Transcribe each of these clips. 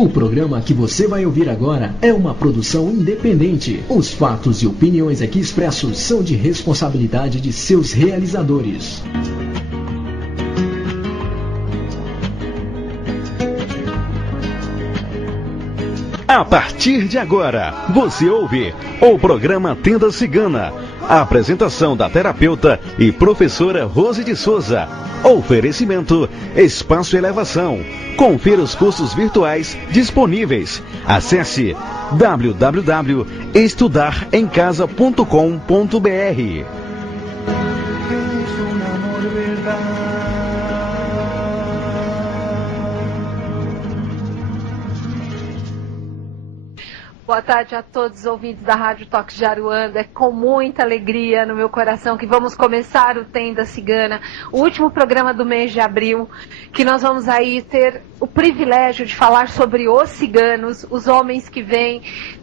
O programa que você vai ouvir agora é uma produção independente. Os fatos e opiniões aqui expressos são de responsabilidade de seus realizadores. A partir de agora, você ouve o programa Tenda Cigana. A apresentação da terapeuta e professora Rose de Souza. Oferecimento Espaço Elevação. Confira os cursos virtuais disponíveis. Acesse www.estudaremcasa.com.br. Boa tarde a todos os ouvintes da Rádio Toque de Aruanda. É com muita alegria no meu coração que vamos começar o Tenda Cigana, o último programa do mês de abril, que nós vamos aí ter o privilégio de falar sobre os ciganos, os homens que vêm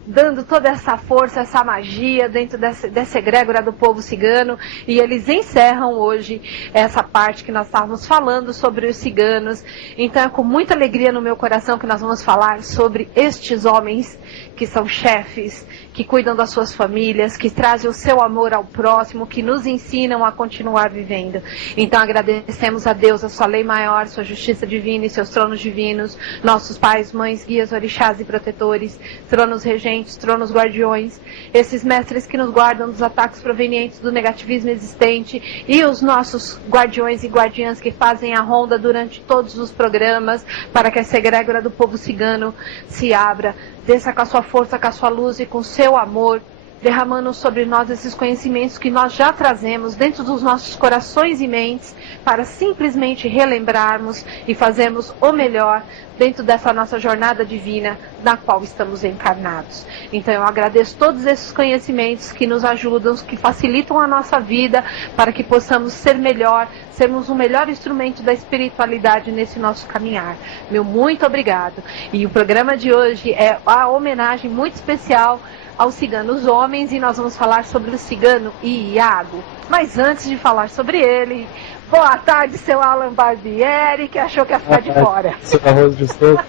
dando toda essa força, essa magia dentro dessa egrégora do povo cigano, e eles encerram hoje essa parte que nós estávamos falando sobre os ciganos. Então é com muita alegria no meu coração que nós vamos falar sobre estes homens que são chefes, que cuidam das suas famílias, que trazem o seu amor ao próximo, que nos ensinam a continuar vivendo. Então agradecemos a Deus, a sua lei maior, sua justiça divina e seus tronos divinos, nossos pais, mães, guias, orixás e protetores, tronos regentes, tronos guardiões, esses mestres que nos guardam dos ataques provenientes do negativismo existente, e os nossos guardiões e guardiãs que fazem a ronda durante todos os programas para que essa egrégora do povo cigano se abra. Desça com a sua força, com a sua luz e com o seu amor, derramando sobre nós esses conhecimentos que nós já trazemos dentro dos nossos corações e mentes, para simplesmente relembrarmos e fazermos o melhor dentro dessa nossa jornada divina na qual estamos encarnados. Então eu agradeço todos esses conhecimentos que nos ajudam, que facilitam a nossa vida, para que possamos ser melhor, sermos um melhor instrumento da espiritualidade nesse nosso caminhar. Meu muito obrigado. E o programa de hoje é a homenagem muito especial aos ciganos homens, e nós vamos falar sobre o cigano Iago. Mas antes de falar sobre ele, boa tarde, seu Alan Barbieri, que achou que ia ficar de fora.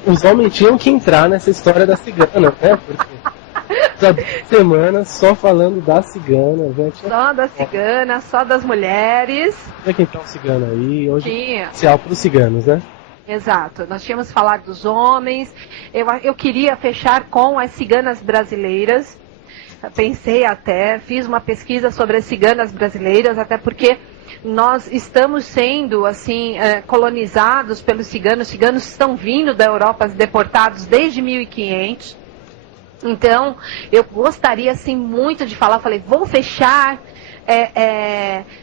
Os homens tinham que entrar nessa história da cigana, né? Porque já 2 semanas só falando da cigana. Só da cigana, só das mulheres. Olha quem tá um cigano aí. Hoje Tinha. especial para os ciganos, né? Exato, nós tínhamos falado dos homens. Eu queria fechar com as ciganas brasileiras. Pensei até, fiz uma pesquisa sobre as ciganas brasileiras, até porque nós estamos sendo assim colonizados pelos ciganos. Os ciganos estão vindo da Europa deportados desde 1500. Então, eu gostaria assim muito de falar, falei, vou fechar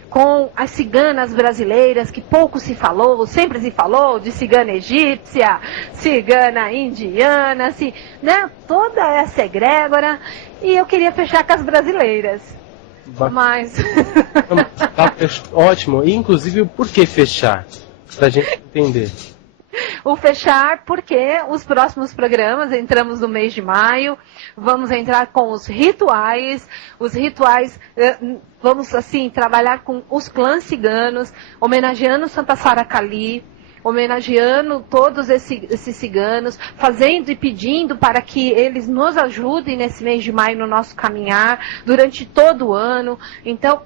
com as ciganas brasileiras, que pouco se falou, sempre se falou de cigana egípcia, cigana indiana, né, toda essa egrégora, e eu queria fechar com as brasileiras. Mas... Ótimo, e inclusive o porquê fechar, pra gente entender. O fechar porque os próximos programas, entramos no mês de maio, vamos entrar com os rituais, vamos assim trabalhar com os clãs ciganos, homenageando Santa Sara Kali, homenageando todos esses ciganos, fazendo e pedindo para que eles nos ajudem nesse mês de maio no nosso caminhar, durante todo o ano. Então,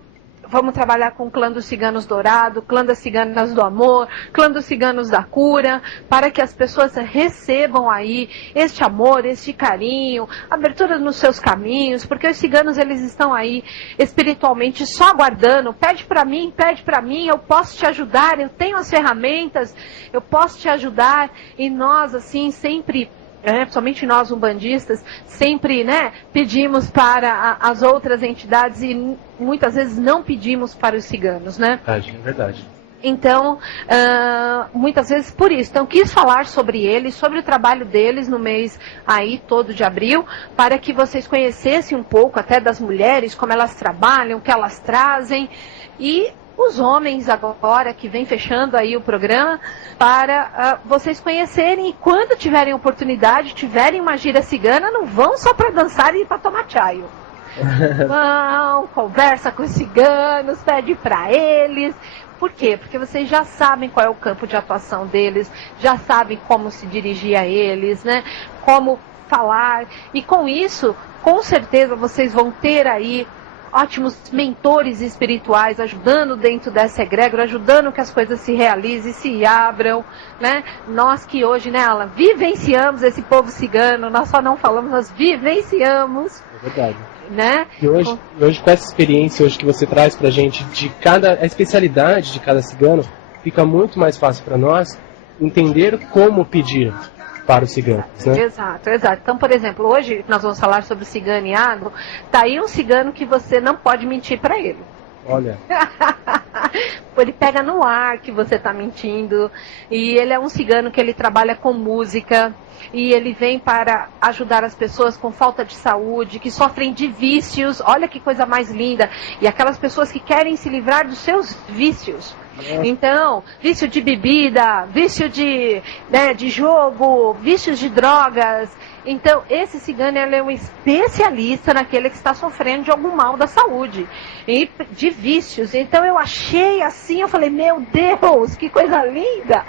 vamos trabalhar com o clã dos ciganos dourado, clã das ciganas do amor, clã dos ciganos da cura, para que as pessoas recebam aí este amor, este carinho, abertura nos seus caminhos, porque os ciganos, eles estão aí espiritualmente só aguardando. Pede para mim, eu posso te ajudar, eu tenho as ferramentas, eu posso te ajudar. E nós, assim, sempre... principalmente nós umbandistas, sempre, né, pedimos para as outras entidades e muitas vezes não pedimos para os ciganos, né? É verdade. Então, muitas vezes por isso. Então, quis falar sobre eles, sobre o trabalho deles no mês aí todo de abril, para que vocês conhecessem um pouco até das mulheres, como elas trabalham, o que elas trazem, e os homens agora, que vem fechando aí o programa, para vocês conhecerem, e quando tiverem oportunidade, tiverem uma gira cigana, não vão só para dançar e para tomar chaio. Vão, conversa com os ciganos, pede para eles, Por quê? Porque vocês já sabem qual é o campo de atuação deles, já sabem como se dirigir a eles, né? Como falar. E com isso, com certeza, vocês vão ter aí ótimos mentores espirituais, ajudando dentro dessa egrégora, ajudando que as coisas se realizem, se abram, né? Nós que hoje, né, Alan, vivenciamos esse povo cigano, nós só não falamos, nós vivenciamos. É verdade. Né? E hoje com essa experiência hoje que você traz pra gente, a especialidade de cada cigano, fica muito mais fácil para nós entender como pedir para os ciganos, né? Exato. Então, por exemplo, hoje nós vamos falar sobre o cigano Iago. Tá aí um cigano que você não pode mentir para ele. Olha. Ele pega no ar que você está mentindo. E ele é um cigano que ele trabalha com música. E ele vem para ajudar as pessoas com falta de saúde, que sofrem de vícios. Olha que coisa mais linda. E aquelas pessoas que querem se livrar dos seus vícios. Então, vício de bebida, vício de jogo, vícios de drogas. Então, esse cigano é um especialista naquele que está sofrendo de algum mal da saúde e de vícios. Então, eu achei assim, eu falei, meu Deus, que coisa linda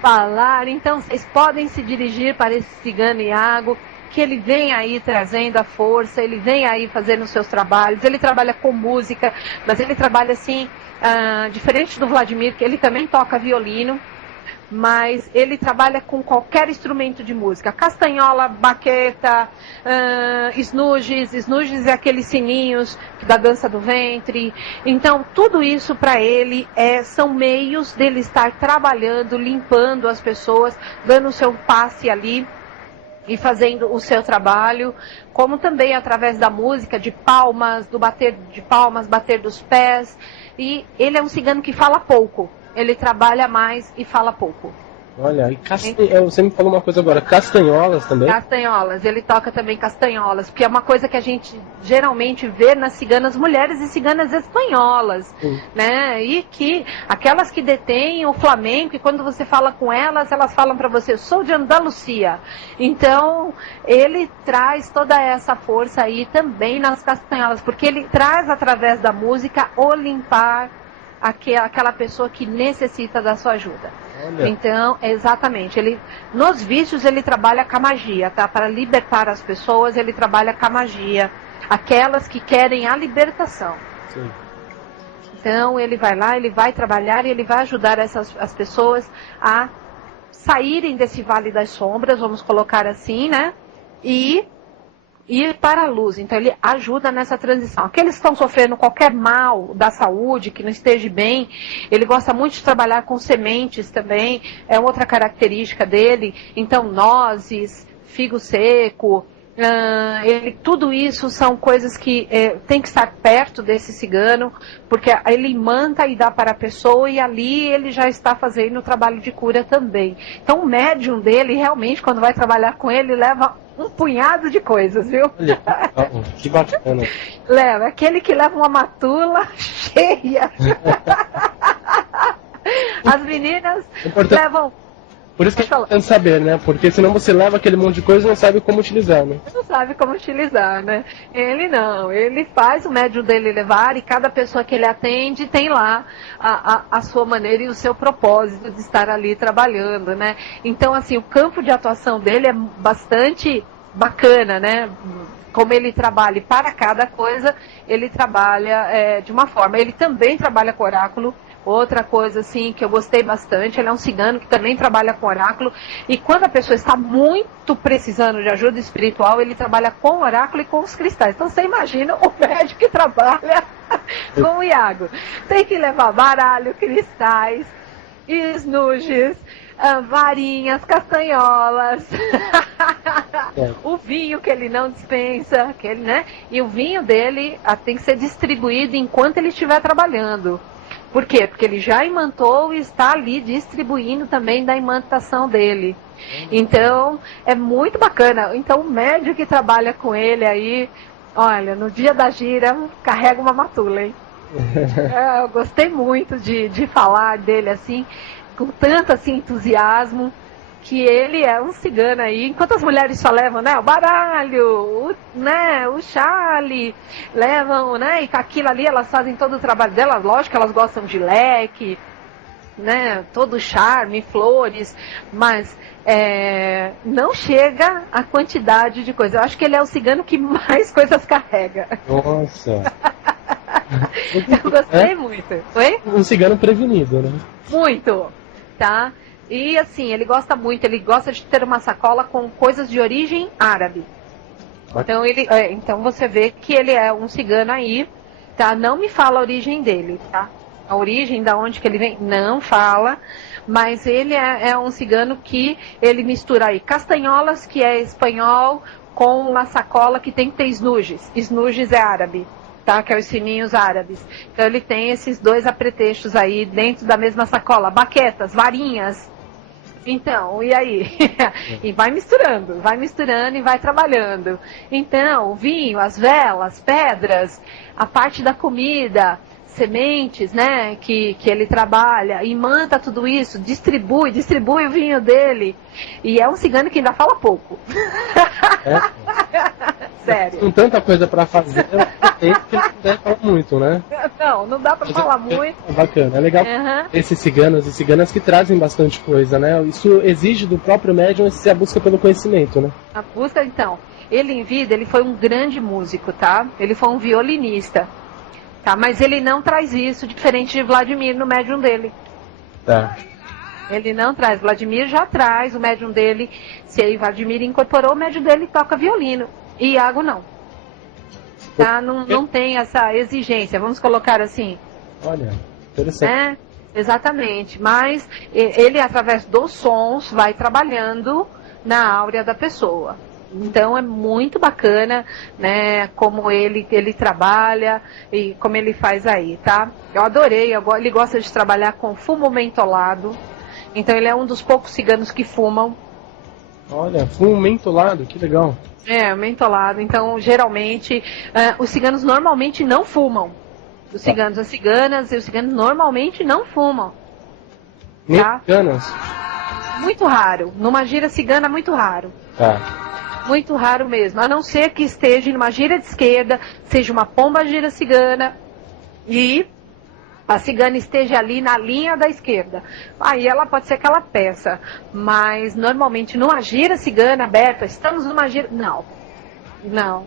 falar. Então, vocês podem se dirigir para esse cigano Iago, que ele vem aí trazendo a força, ele vem aí fazendo os seus trabalhos, ele trabalha com música, mas ele trabalha assim, diferente do Vladimir, que ele também toca violino, mas ele trabalha com qualquer instrumento de música, castanhola, baqueta, snooges é aqueles sininhos da dança do ventre. Então tudo isso para ele são meios dele estar trabalhando, limpando as pessoas, dando o seu passe ali e fazendo o seu trabalho, como também através da música, de palmas, do bater de palmas, bater dos pés. E ele é um cigano que fala pouco, ele trabalha mais e fala pouco. Olha, e você me falou uma coisa agora, castanholas também? Castanholas, ele toca também castanholas, porque é uma coisa que a gente geralmente vê nas ciganas mulheres e ciganas espanholas, né? E que aquelas que detêm o flamenco, e quando você fala com elas falam para você, eu sou de Andalucia. Então, ele traz toda essa força aí também nas castanholas, porque ele traz através da música o limpar aquela pessoa que necessita da sua ajuda. Olha. Então, exatamente, nos vícios ele trabalha com a magia, tá? Para libertar as pessoas, ele trabalha com a magia, aquelas que querem a libertação. Sim. Então, ele vai lá, ele vai trabalhar e ele vai ajudar as pessoas a saírem desse vale das sombras, vamos colocar assim, né? E ir para a luz. Então ele ajuda nessa transição. Aqueles que estão sofrendo qualquer mal da saúde, que não esteja bem, ele gosta muito de trabalhar com sementes também, é outra característica dele. Então nozes, figo seco, tudo isso são coisas que tem que estar perto desse cigano, porque ele imanta e dá para a pessoa, e ali ele já está fazendo o trabalho de cura também. Então o médium dele, realmente, quando vai trabalhar com ele, leva um punhado de coisas, viu? Olha, que bacana. Leva, aquele que leva uma matula cheia. As meninas levam... Por isso que é importante saber, né? Porque senão você leva aquele monte de coisa e não sabe como utilizar, né? Não sabe como utilizar, né? Ele não, ele faz o médium dele levar, e cada pessoa que ele atende tem lá a sua maneira e o seu propósito de estar ali trabalhando, né? Então, assim, o campo de atuação dele é bastante bacana, né? Como ele trabalha para cada coisa, ele trabalha de uma forma. Ele também trabalha com oráculo. Outra coisa, assim, que eu gostei bastante, ele é um cigano que também trabalha com oráculo, e quando a pessoa está muito precisando de ajuda espiritual, ele trabalha com oráculo e com os cristais. Então você imagina o médico que trabalha com o Iago. Tem que levar baralho, cristais, snooges, varinhas, castanholas, o vinho que ele não dispensa, né? E o vinho dele tem que ser distribuído enquanto ele estiver trabalhando. Por quê? Porque ele já imantou e está ali distribuindo também da imantação dele. Então, é muito bacana. Então, o médium que trabalha com ele aí, olha, no dia da gira, carrega uma matula, hein? Eu gostei muito de falar dele assim, com tanto assim, entusiasmo. que ele é um cigano aí, enquanto as mulheres só levam, né, o baralho, o chale, levam, né, e com aquilo ali elas fazem todo o trabalho delas, lógico que elas gostam de leque, né, todo charme, flores, mas não chega a quantidade de coisa. Eu acho que ele é o cigano que mais coisas carrega. Nossa! Eu gostei muito. Oi? Um cigano prevenido, né? Muito, tá? E assim, ele gosta de ter uma sacola com coisas de origem árabe. Então você vê que ele é um cigano aí, tá? Não me fala a origem dele, tá? A origem, da onde que ele vem, não fala, mas ele é um cigano que ele mistura aí castanholas, que é espanhol, com uma sacola que tem que ter esnuges. Esnuges é árabe, tá? Que é os sininhos árabes. Então ele tem esses dois apretextos aí dentro da mesma sacola, baquetas, varinhas. Então, e aí? E vai misturando e vai trabalhando. Então, o vinho, as velas, pedras, a parte da comida, sementes, né, que ele trabalha, imanta tudo isso, distribui o vinho dele. E é um cigano que ainda fala pouco. Sério. Com tanta coisa pra fazer, ele não deve falar muito, né? Não dá pra falar muito. É bacana, é legal esses ciganos e ciganas que trazem bastante coisa, né? Isso exige do próprio médium a busca pelo conhecimento, né? A busca, então. Ele em vida, ele foi um grande músico, tá? Ele foi um violinista. Tá, mas ele não traz isso, diferente de Vladimir no médium dele. Tá. Ele não traz. Vladimir já traz o médium dele. Se aí Vladimir incorporou, o médium dele toca violino. E Iago não. Tá? Não tem essa exigência, vamos colocar assim. Olha, interessante. Exatamente. Mas ele, através dos sons, vai trabalhando na áurea da pessoa. Então é muito bacana, né, como ele trabalha e como ele faz aí, tá? Eu adorei, ele gosta de trabalhar com fumo mentolado, então ele é um dos poucos ciganos que fumam. Olha, fumo mentolado, que legal. Mentolado, então geralmente, os ciganos normalmente não fumam. Os ciganos, as ciganas e os ciganos normalmente não fumam. Nem tá? ciganas? Muito raro, numa gira cigana muito raro. Tá. Muito raro mesmo, a não ser que esteja numa gira de esquerda, seja uma pomba gira cigana e a cigana esteja ali na linha da esquerda. Aí ela pode ser que ela peça, mas normalmente numa gira cigana aberta, estamos numa gira... Não,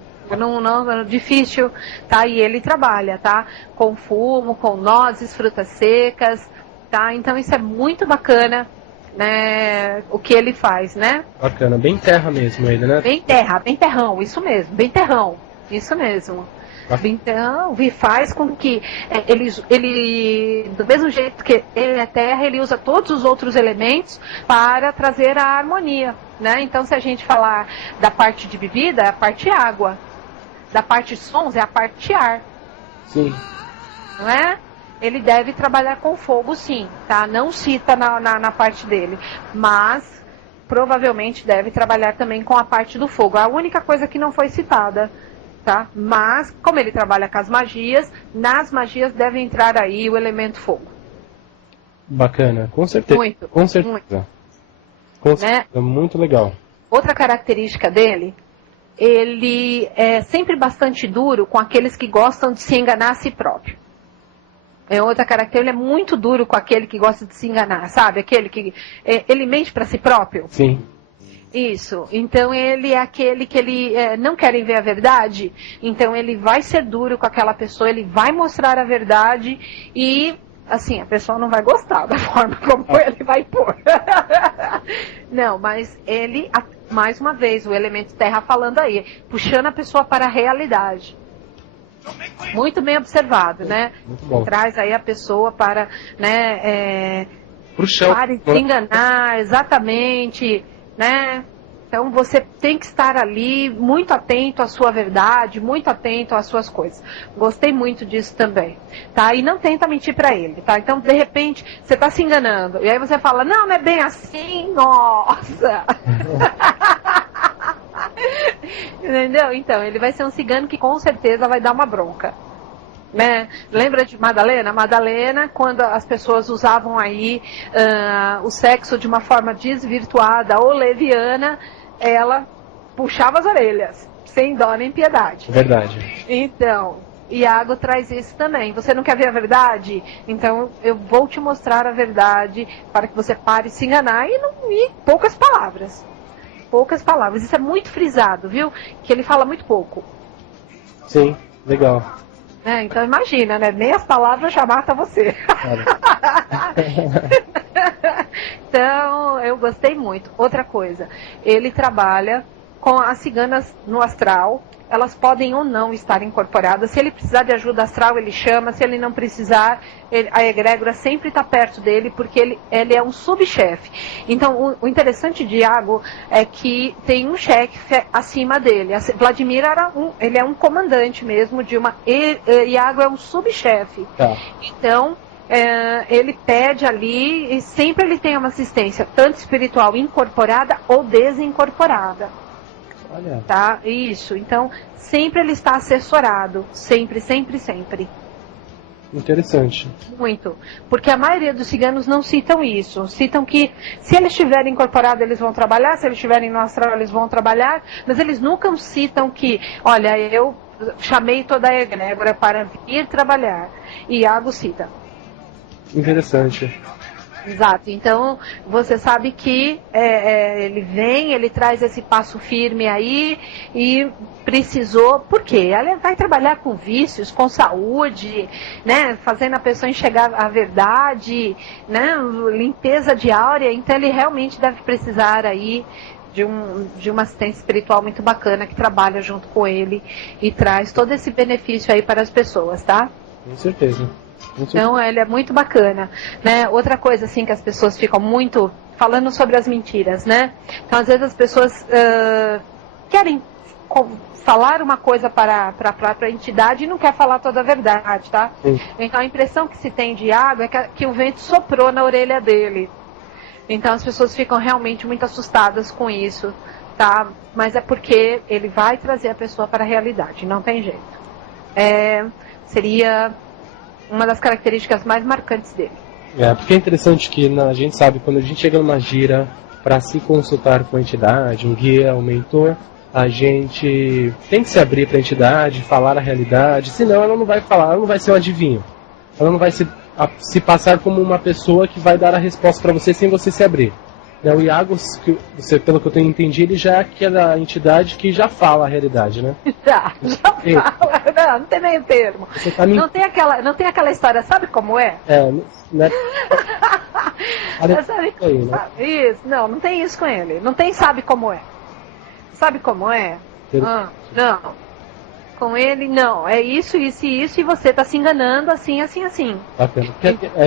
difícil, tá? E ele trabalha, tá? Com fumo, com nozes, frutas secas, tá? Então isso é muito bacana. Né, o que ele faz, né? Bacana, bem terra mesmo ele, né? Bem terrão, isso mesmo, bem terrão, isso mesmo. Bem terrão, e faz com que ele, do mesmo jeito que ele é terra, ele usa todos os outros elementos para trazer a harmonia, né? Então, se a gente falar da parte de bebida, é a parte água, da parte de sons, é a parte ar. Sim. Não é? Ele deve trabalhar com fogo, sim, tá? Não cita na parte dele, mas provavelmente deve trabalhar também com a parte do fogo. A única coisa que não foi citada, tá? Mas, como ele trabalha com as magias, nas magias deve entrar aí o elemento fogo. Bacana, com certeza. Muito. Com certeza. Muito. Com certeza, né? Muito legal. Outra característica dele, ele é sempre bastante duro com aqueles que gostam de se enganar a si próprio. Outra característica, ele é muito duro com aquele que gosta de se enganar, sabe? Aquele que ele mente para si próprio. Sim. Isso. Então ele é aquele que ele não querem ver a verdade. Então ele vai ser duro com aquela pessoa, ele vai mostrar a verdade e, assim, a pessoa não vai gostar da forma como ele vai pôr. Não, mas ele, mais uma vez, o elemento terra falando aí, puxando a pessoa para a realidade. Muito bem observado, né? Muito bom. Traz aí a pessoa para, né, Pro chão. para de se enganar, exatamente, né? Então você tem que estar ali muito atento à sua verdade, muito atento às suas coisas. Gostei muito disso também, tá? E não tenta mentir para ele, tá? Então, de repente, você está se enganando. E aí você fala, não é bem assim, nossa! Entendeu? Então, ele vai ser um cigano que com certeza vai dar uma bronca. né? Lembra de Madalena? Madalena, quando as pessoas usavam aí o sexo de uma forma desvirtuada ou leviana, ela puxava as orelhas, sem dó nem piedade. Verdade. Então, Iago traz isso também. Você não quer ver a verdade? Então eu vou te mostrar a verdade para que você pare de se enganar e poucas palavras. Poucas palavras. Isso é muito frisado, viu? Que ele fala muito pouco. Sim, legal. Então imagina, né? Nem as palavras já matam você. Então, eu gostei muito. Outra coisa, ele trabalha com as ciganas no astral. Elas podem ou não estar incorporadas. Se ele precisar de ajuda astral, ele chama. Se ele não precisar, a egrégora sempre está perto dele, porque ele é um subchefe. Então, o interessante de Iago é que tem um chefe acima dele. Vladimir ele é um comandante mesmo de uma... Iago é um subchefe. Tá. Então, ele pede ali e sempre ele tem uma assistência, tanto espiritual incorporada ou desincorporada. Olha. Tá? Isso. Então, sempre ele está assessorado. Sempre, sempre, sempre. Interessante. Muito. Porque a maioria dos ciganos não citam isso. Citam que se eles estiverem incorporados, eles vão trabalhar. Se eles estiverem no astral, eles vão trabalhar. Mas eles nunca citam que, olha, eu chamei toda a egrégora para vir trabalhar. E Iago cita. Interessante. Exato, então você sabe que ele vem, ele traz esse passo firme aí e precisou, por quê? Ele vai trabalhar com vícios, com saúde, né, fazendo a pessoa enxergar a verdade, né, limpeza de áurea, então ele realmente deve precisar aí de uma assistência espiritual muito bacana que trabalha junto com ele e traz todo esse benefício aí para as pessoas, tá? Com certeza. Então, ele é muito bacana, né? Outra coisa, assim, que as pessoas ficam muito falando sobre as mentiras, né? Então, às vezes as pessoas querem falar uma coisa para a própria entidade e não quer falar toda a verdade, tá? Sim. Então, a impressão que se tem de Iago é que o vento soprou na orelha dele. Então, as pessoas ficam realmente muito assustadas com isso, tá? Mas é porque ele vai trazer a pessoa para a realidade, não tem jeito. Seria uma das características mais marcantes dele. Porque é interessante que a gente sabe, quando a gente chega numa gira para se consultar com a entidade, um guia, um mentor, a gente tem que se abrir para a entidade, falar a realidade, senão ela não vai falar, ela não vai ser um adivinho. Ela não vai se passar como uma pessoa que vai dar a resposta para você sem você se abrir. O Iago, pelo que eu tenho entendido, ele já é aquela entidade que já fala a realidade, né? Já fala. Não tem meio termo. Não tem aquela história, sabe como é? Né? Sabe, isso, não tem isso com ele. Não tem sabe como é. Sabe como é? Não. Com ele, não. É isso, isso e isso, e você está se enganando assim, assim, assim. Bacana.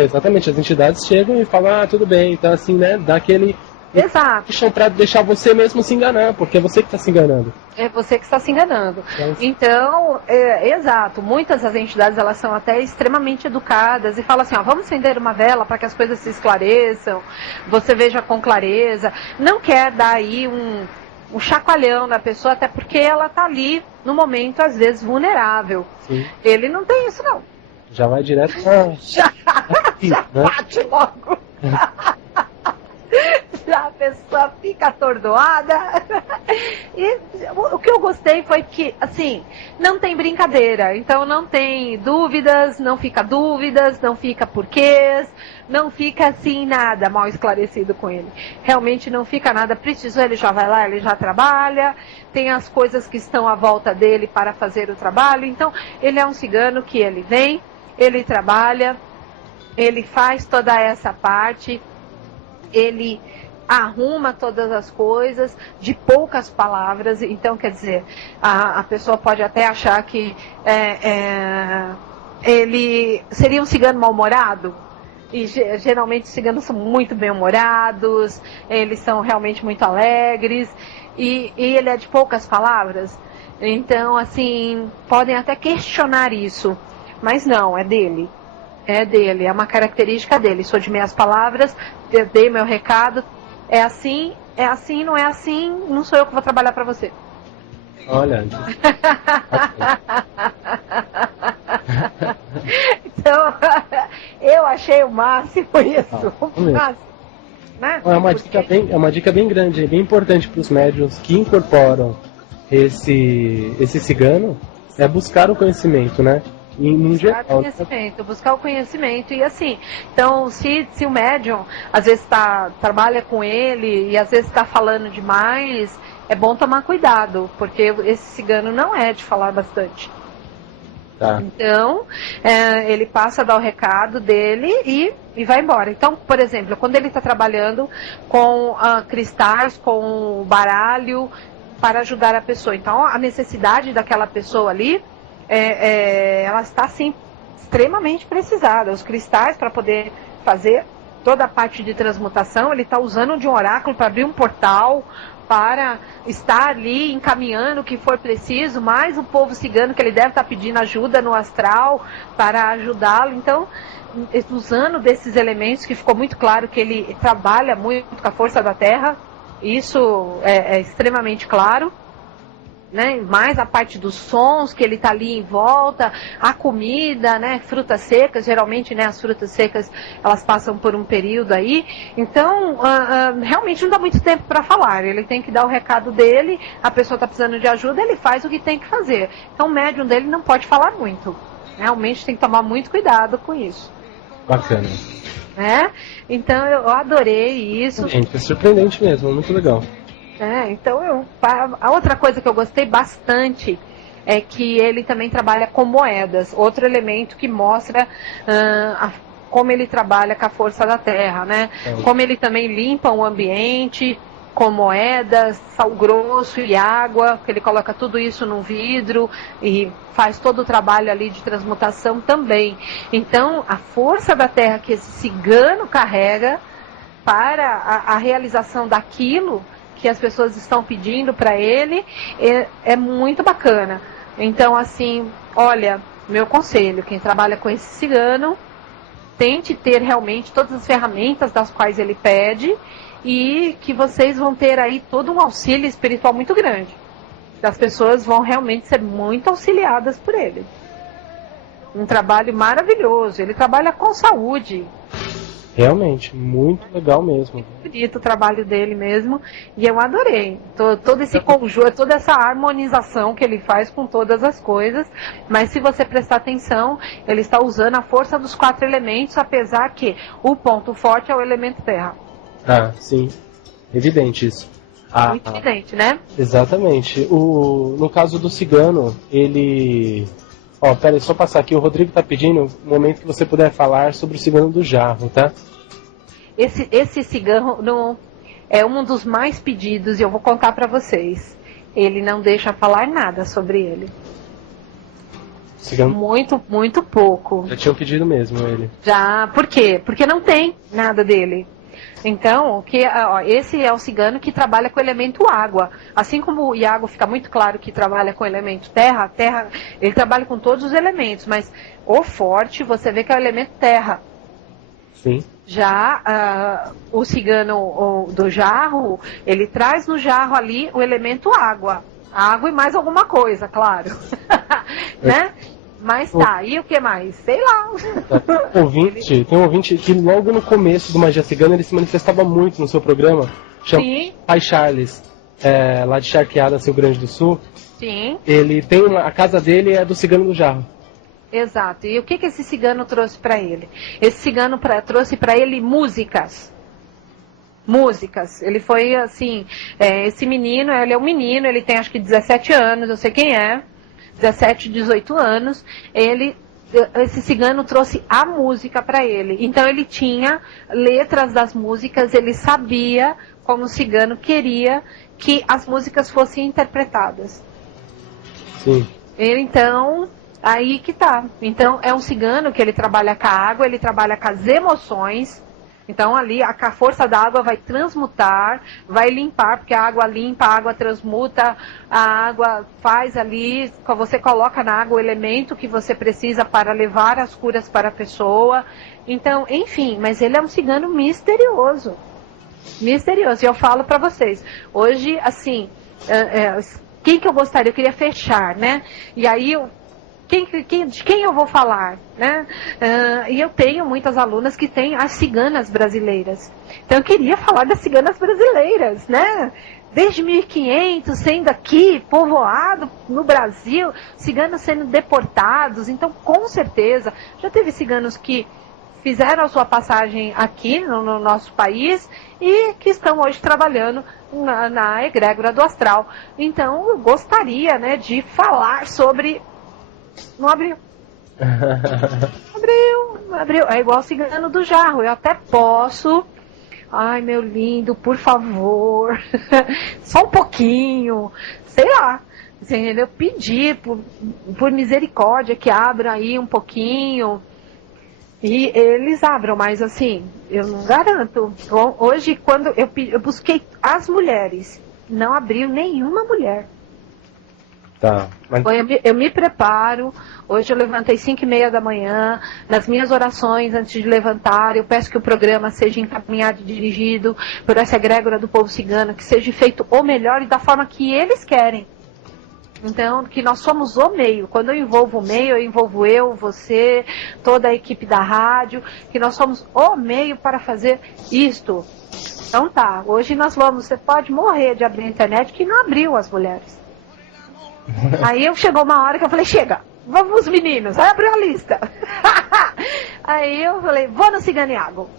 Exatamente, as entidades chegam e falam, tudo bem, então assim, né, dá aquele... Exato. Para deixar você mesmo se enganar, porque é você que está se enganando. É você que está se enganando. Então, exato. Muitas das entidades, elas são até extremamente educadas e falam assim, vamos acender uma vela para que as coisas se esclareçam, você veja com clareza. Não quer dar aí um chacoalhão na pessoa, até porque ela está ali no momento, às vezes, vulnerável. Sim. Ele não tem isso, não. Já vai direto já bate logo. Já a pessoa fica atordoada. E o que eu gostei foi que, assim, não tem brincadeira. Então não tem dúvidas, não fica porquês, não fica assim nada mal esclarecido com ele. Realmente não fica nada. Precisou, ele já vai lá, ele já trabalha. Tem as coisas que estão à volta dele para fazer o trabalho. Então ele é um cigano que ele vem, ele trabalha, ele faz toda essa parte, ele arruma todas as coisas de poucas palavras. Então, quer dizer, a pessoa pode até achar que ele seria um cigano mal-humorado. E geralmente os ciganos são muito bem-humorados, eles são realmente muito alegres, e ele é de poucas palavras. Então, assim, podem até questionar isso, mas não, é dele. É dele, é uma característica dele. Sou de meias palavras, dei meu recado, é assim, não é assim, não sou eu que vou trabalhar para você. Olha. Então, eu achei o máximo isso. O máximo, né? É uma dica bem grande, bem importante para os médiuns que incorporam esse cigano, é buscar o conhecimento, né? Buscar o conhecimento. E assim, então, se o médium às vezes trabalha com ele e às vezes está falando demais, é bom tomar cuidado, porque esse cigano não é de falar bastante. Tá. Então, ele passa a dar o recado dele e vai embora. Então, por exemplo, quando ele está trabalhando com cristais, com baralho, para ajudar a pessoa. Então, a necessidade daquela pessoa ali, ela está, assim, extremamente precisada. Os cristais, para poder fazer toda a parte de transmutação, ele está usando de um oráculo para abrir um portal, para estar ali encaminhando o que for preciso, mais o povo cigano que ele deve estar pedindo ajuda no astral para ajudá-lo. Então, usando desses elementos, que ficou muito claro que ele trabalha muito com a força da terra, isso é extremamente claro, né? Mais a parte dos sons que ele está ali em volta, a comida, né? Frutas secas, geralmente, né, as frutas secas elas passam por um período aí, então realmente não dá muito tempo para falar, ele tem que dar o recado dele, a pessoa está precisando de ajuda, ele faz o que tem que fazer. Então o médium dele não pode falar muito, realmente tem que tomar muito cuidado com isso. Bacana. Então eu adorei isso. Gente, é surpreendente mesmo, muito legal. Então a outra coisa que eu gostei bastante é que ele também trabalha com moedas, outro elemento que mostra como ele trabalha com a força da terra, né? Como ele também limpa o ambiente com moedas, sal grosso e água, que ele coloca tudo isso no vidro e faz todo o trabalho ali de transmutação também. Então, a força da terra que esse cigano carrega para a realização daquilo que as pessoas estão pedindo para ele é muito bacana. Então, assim, olha, meu conselho, quem trabalha com esse cigano, tente ter realmente todas as ferramentas das quais ele pede, e que vocês vão ter aí todo um auxílio espiritual muito grande. As pessoas vão realmente ser muito auxiliadas por ele. Um trabalho maravilhoso. Ele trabalha com saúde. Realmente, muito legal mesmo. Bonito o trabalho dele mesmo. E eu adorei. Todo esse conjunto, toda essa harmonização que ele faz com todas as coisas. Mas se você prestar atenção, ele está usando a força dos 4 elementos, apesar que o ponto forte é o elemento terra. Sim. Evidente isso. Muito evidente, né? Exatamente. No caso do cigano, ele... pera aí, só passar aqui. O Rodrigo tá pedindo um momento que você puder falar sobre o cigano do jarro, tá? Esse cigano é um dos mais pedidos e eu vou contar pra vocês. Ele não deixa falar nada sobre ele. Cigano... Muito, muito pouco. Já tinham pedido mesmo ele. Já, por quê? Porque não tem nada dele. Então, esse é o cigano que trabalha com o elemento água. Assim como o Iago fica muito claro que trabalha com o elemento terra, ele trabalha com todos os elementos, mas o forte você vê que é o elemento terra. Sim. Já o cigano do jarro, ele traz no jarro ali o elemento água. Água e mais alguma coisa, claro. Né? Mas tá, e o que mais? Sei lá. Tem um ouvinte que logo no começo do Magia Cigana ele se manifestava muito no seu programa. Chama Sim. Pai Charles, lá de Charqueadas, Rio Grande do Sul. Sim. Ele tem a casa dele é do Cigano do Jarro. Exato. E o que esse cigano trouxe para ele? Esse cigano trouxe para ele músicas. Músicas. Ele foi assim, esse menino, ele é um menino, ele tem acho que 17 anos, eu sei quem é. 17, 18 anos, esse cigano trouxe a música para ele. Então ele tinha letras das músicas, ele sabia como o cigano queria que as músicas fossem interpretadas. Sim. Então, aí que tá. Então é um cigano que ele trabalha com a água, ele trabalha com as emoções. Então ali a força da água vai transmutar, vai limpar, porque a água limpa, a água transmuta, a água faz ali, você coloca na água o elemento que você precisa para levar as curas para a pessoa. Então, enfim, mas ele é um cigano misterioso. Misterioso. E eu falo para vocês, hoje, assim, quem que eu gostaria? Eu queria fechar, né? E aí, de quem eu vou falar, né? E eu tenho muitas alunas que têm as ciganas brasileiras. Então, eu queria falar das ciganas brasileiras, né? Desde 1500, sendo aqui, povoado no Brasil, ciganos sendo deportados. Então, com certeza, já teve ciganos que fizeram a sua passagem aqui no nosso país e que estão hoje trabalhando na egrégora do astral. Então, eu gostaria, né, de falar sobre... Não abriu. Abriu. É igual o cigano do jarro. Eu até posso... Ai, meu lindo, por favor, só um pouquinho, sei lá, entendeu? Pedir por misericórdia que abra aí um pouquinho e eles abram, mas assim, eu não garanto. Hoje, quando eu busquei as mulheres, não abriu nenhuma mulher. Tá. Mas... Eu me preparo, hoje eu levantei 5h30 da manhã, nas minhas orações antes de levantar, eu peço que o programa seja encaminhado e dirigido por essa egrégora do povo cigano, que seja feito o melhor e da forma que eles querem. Então, que nós somos o meio. Quando eu envolvo o meio, eu envolvo você, toda a equipe da rádio, que nós somos o meio para fazer isto. Então tá, hoje você pode morrer de abrir a internet, que não abriu as mulheres. Aí chegou uma hora que eu falei, chega, vamos meninos, aí abriu a lista. Aí eu falei, vou no Ciganiago.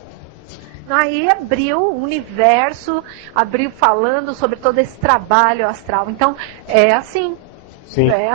Aí abriu o universo, abriu falando sobre todo esse trabalho astral. Então, é assim. Sim. É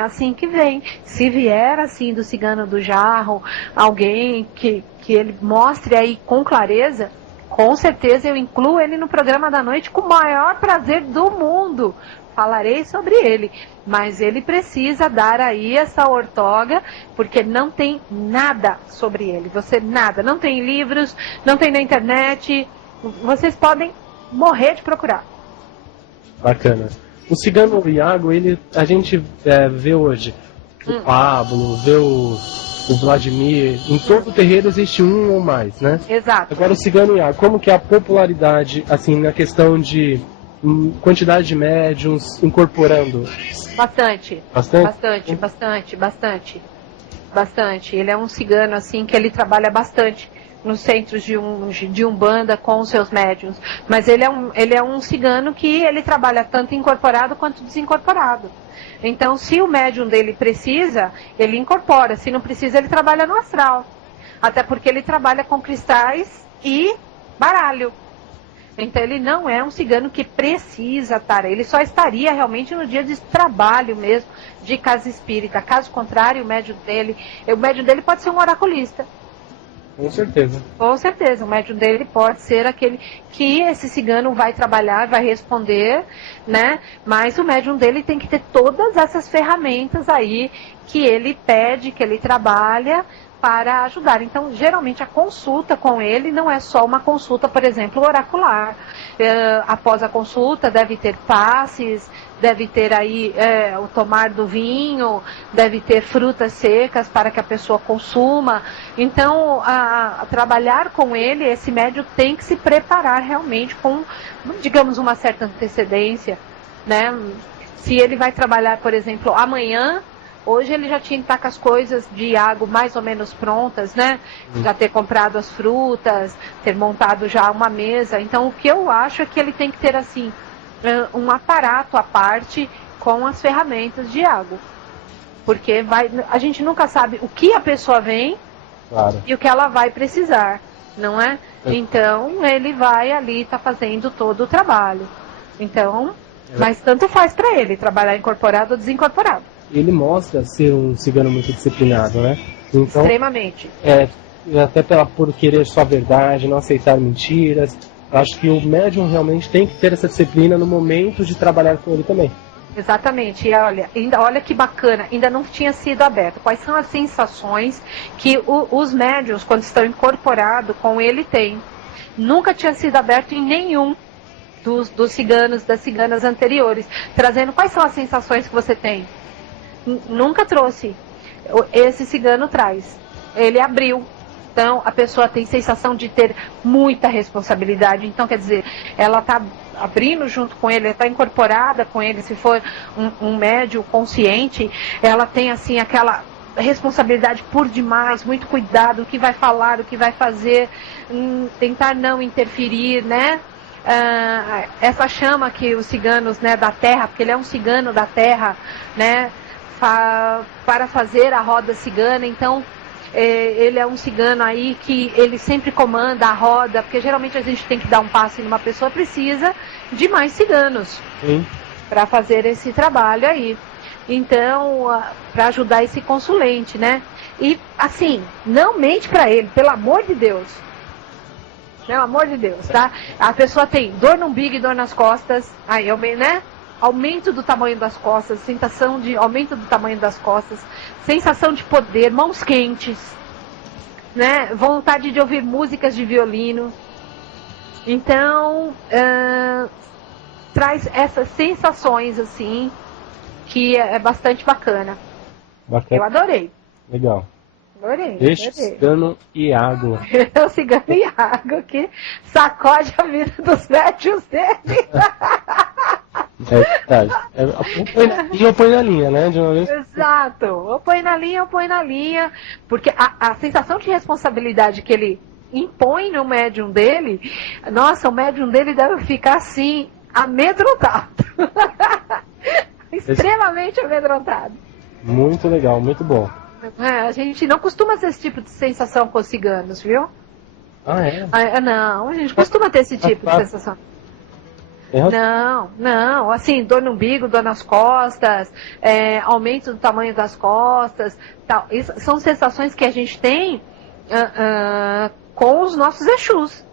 assim que vem. Se vier assim do cigano do jarro, alguém que ele mostre aí com clareza, com certeza eu incluo ele no programa da noite com o maior prazer do mundo. Falarei sobre ele, mas ele precisa dar aí essa ortoga, porque não tem nada sobre ele. Nada, não tem livros, não tem na internet, vocês podem morrer de procurar. Bacana. O cigano Iago, a gente vê hoje o Pablo, vê o Vladimir, em todo terreiro existe um ou mais, né? Exato. Agora o cigano Iago, como que é a popularidade, assim, na questão de quantidade de médiums incorporando? Bastante. Ele é um cigano assim que ele trabalha bastante nos centros de Umbanda com os seus médiums. Mas ele é um cigano que ele trabalha tanto incorporado quanto desincorporado. Então, se o médium dele precisa, ele incorpora. Se não precisa, ele trabalha no astral. Até porque ele trabalha com cristais e baralho. Então ele não é um cigano que precisa estar, ele só estaria realmente no dia de trabalho mesmo, de casa espírita. Caso contrário, o médium dele pode ser um oraculista. Com certeza. Com certeza, o médium dele pode ser aquele que esse cigano vai trabalhar, vai responder, né? Mas o médium dele tem que ter todas essas ferramentas aí que ele pede, que ele trabalha, para ajudar. Então, geralmente a consulta com ele não é só uma consulta, por exemplo, oracular. Após a consulta deve ter passes, deve ter aí o tomar do vinho, deve ter frutas secas para que a pessoa consuma. Então, a trabalhar com ele, esse médium tem que se preparar realmente com, digamos, uma certa antecedência, né? Se ele vai trabalhar, por exemplo, amanhã, hoje ele já tinha que estar com as coisas de Iago mais ou menos prontas, né? Já ter comprado as frutas, ter montado já uma mesa. Então, o que eu acho é que ele tem que ter, assim, um aparato à parte com as ferramentas de Iago. Porque a gente nunca sabe o que a pessoa vem, claro, e o que ela vai precisar, não é? Então, ele vai ali estar fazendo todo o trabalho. Então, mas tanto faz para ele trabalhar incorporado ou desincorporado. Ele mostra ser um cigano muito disciplinado, né? Então, extremamente. Até por querer só a verdade, não aceitar mentiras. Acho que o médium realmente tem que ter essa disciplina no momento de trabalhar com ele também. Exatamente. E olha que bacana, ainda não tinha sido aberto. Quais são as sensações que os médiuns, quando estão incorporados com ele, têm? Nunca tinha sido aberto em nenhum dos ciganos, das ciganas anteriores. Trazendo quais são as sensações que você tem? Nunca trouxe. Esse cigano traz. Ele abriu. Então, a pessoa tem sensação de ter muita responsabilidade. Então, quer dizer, ela está abrindo junto com ele, está incorporada com ele. Se for um médium consciente, ela tem, assim, aquela responsabilidade por demais, muito cuidado, o que vai falar, o que vai fazer, tentar não interferir, né? Essa chama que os ciganos, né, da terra, porque ele é um cigano da terra, né, para fazer a roda cigana. Então, ele é um cigano aí que ele sempre comanda a roda, porque geralmente a gente tem que dar um passe numa pessoa, precisa de mais ciganos para fazer esse trabalho aí. Então, para ajudar esse consulente, né? E, assim, não mente para ele, pelo amor de Deus. Pelo amor de Deus, tá? A pessoa tem dor no umbigo e dor nas costas, aí, né? Aumento do tamanho das costas, sensação de aumento do tamanho das costas, sensação de poder, mãos quentes, né? Vontade de ouvir músicas de violino. Então, traz essas sensações, assim, que é bastante bacana. Eu adorei. Legal. Adorei. Este cigano Iago. É o cigano Iago que sacode a vida dos médios dele. É verdade. Eu põe na linha, né? De uma vez. Exato. Eu põe na linha. Porque a sensação de responsabilidade que ele impõe no médium dele, nossa, o médium dele deve ficar assim, amedrontado. Extremamente amedrontado. Muito legal, muito bom. A gente não costuma ter esse tipo de sensação com os ciganos, viu? Ah, é? Não, a gente costuma ter esse tipo de sensação. Não, assim, dor no umbigo, dor nas costas, aumento do tamanho das costas, tal. Isso são sensações que a gente tem com os nossos Exus.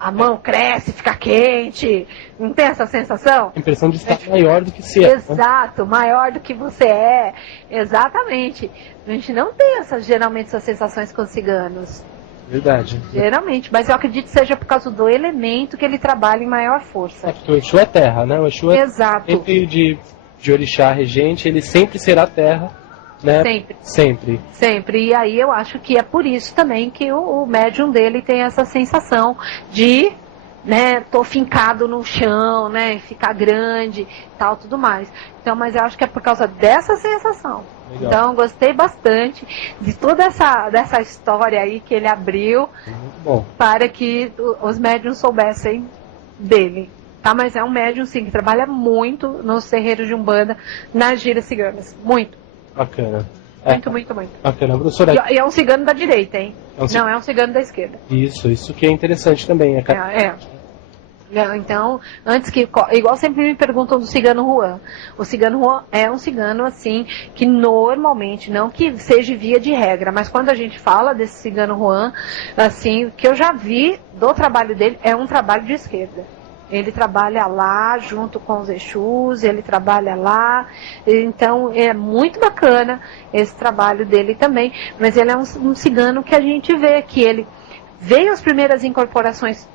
A mão cresce, fica quente, não tem essa sensação? A impressão de estar maior do que se é. Exato, maior do que você é, exatamente. A gente não tem geralmente essas sensações com os ciganos. Verdade. Geralmente, mas eu acredito que seja por causa do elemento que ele trabalha em maior força. Porque o Exu é terra, né? O Exu é Exato. sempre de orixá regente, ele sempre será terra, né? Sempre. E aí eu acho que é por isso também que o médium dele tem essa sensação de, né, tô fincado no chão, né, ficar grande, tal, tudo mais. Então, mas eu acho que é por causa dessa sensação. Legal. Então, gostei bastante de toda dessa história aí que ele abriu. Muito bom. Para que os médiums soubessem dele. Tá? Mas é um médium, sim, que trabalha muito nos terreiros de Umbanda, nas giras ciganas. Muito. Bacana. Muito. Bacana, professora. E é um cigano da direita, hein? Não, é um cigano da esquerda. Isso que é interessante também. Então, antes que... Igual sempre me perguntam do cigano Juan. O cigano Juan é um cigano, assim, que normalmente, não que seja via de regra, mas quando a gente fala desse cigano Juan, assim, o que eu já vi do trabalho dele é um trabalho de esquerda. Ele trabalha lá junto com os Exus, ele trabalha lá, então é muito bacana esse trabalho dele também, mas ele é um cigano que a gente vê que ele veio as primeiras incorporações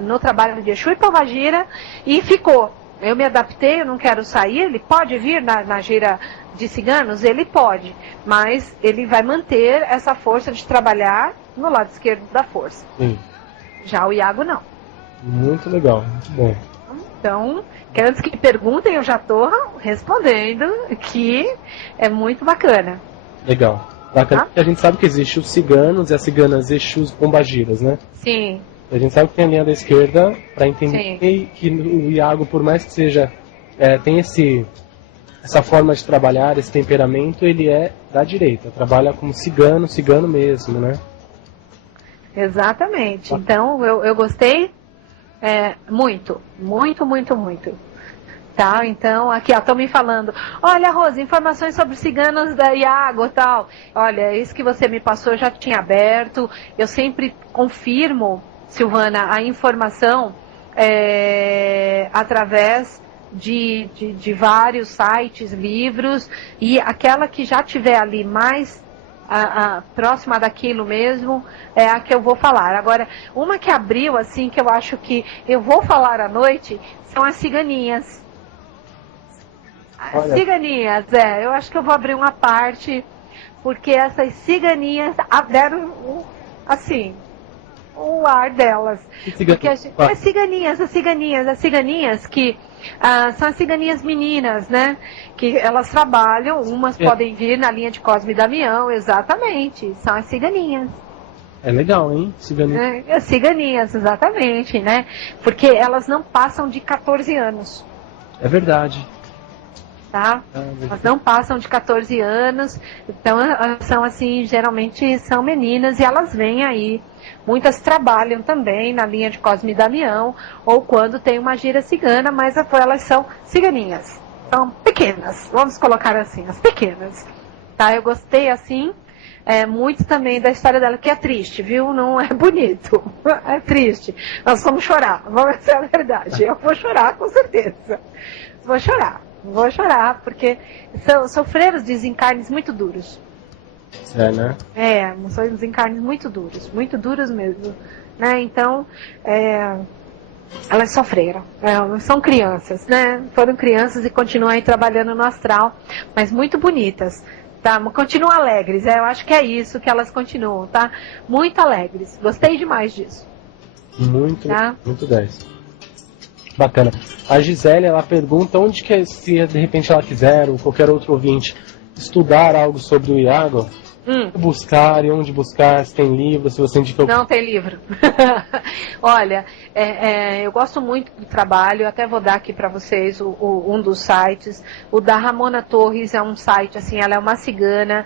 no trabalho de Exu e Pombagira e ficou. Eu me adaptei, eu não quero sair, ele pode vir na gira de ciganos? Ele pode, mas ele vai manter essa força de trabalhar no lado esquerdo da força. Sim. Já o Iago não. Muito legal, muito bom. Então, que antes que perguntem, eu já estou respondendo que é muito bacana. Legal. Bacana, porque a gente sabe que existe os ciganos e as ciganas Exus Pombagiras, né? Sim. A gente sabe que tem a linha da esquerda, para entender que o Iago, por mais que seja, tem essa forma de trabalhar, esse temperamento, ele é da direita, trabalha como cigano mesmo, né? Exatamente. Então, eu gostei muito. Tá, então, aqui, ó, estão me falando, olha, Rose, informações sobre ciganos da Iago e tal. Olha, isso que você me passou eu já tinha aberto, eu sempre confirmo, Silvana, a informação através de vários sites, livros, e aquela que já tiver ali mais próxima daquilo mesmo, é a que eu vou falar. Agora, uma que abriu, assim, que eu acho que eu vou falar à noite, são as ciganinhas. As ciganinhas, eu acho que eu vou abrir uma parte, porque essas ciganinhas deram assim, o ar delas. Porque as ciganinhas que são as ciganinhas meninas, né? Que elas trabalham, umas podem vir na linha de Cosme e Damião, exatamente, são as ciganinhas. É legal, hein? Ciganinhas. As ciganinhas, exatamente, né? Porque elas não passam de 14 anos. É verdade. Tá? Elas não passam de 14 anos, então são assim, geralmente são meninas e elas vêm aí. Muitas trabalham também na linha de Cosme e Damião, ou quando tem uma gira cigana, mas elas são ciganinhas. São pequenas, vamos colocar assim, as pequenas. Tá? Eu gostei assim, muito também da história dela, que é triste, viu? Não é bonito, é triste. Nós vamos chorar, vamos ser a verdade. Eu vou chorar com certeza. Vou chorar, porque sofreram os desencarnes muito duros. Né? São desencarnes muito duros mesmo. Né? Então, elas sofreram. São crianças, né? Foram crianças e continuam aí trabalhando no astral, mas muito bonitas. Tá? Continuam alegres, eu acho que é isso que elas continuam, tá? Muito alegres. Gostei demais disso. Muito, tá? Muito 10. Bacana. A Gisele, ela pergunta onde que, se de repente ela quiser, ou qualquer outro ouvinte, estudar algo sobre o Iago, buscar, e onde buscar, se tem livro, se você indica... Não tem livro. Olha, eu gosto muito do trabalho, eu até vou dar aqui para vocês um dos sites. O da Ramona Torres é um site, assim, ela é uma cigana,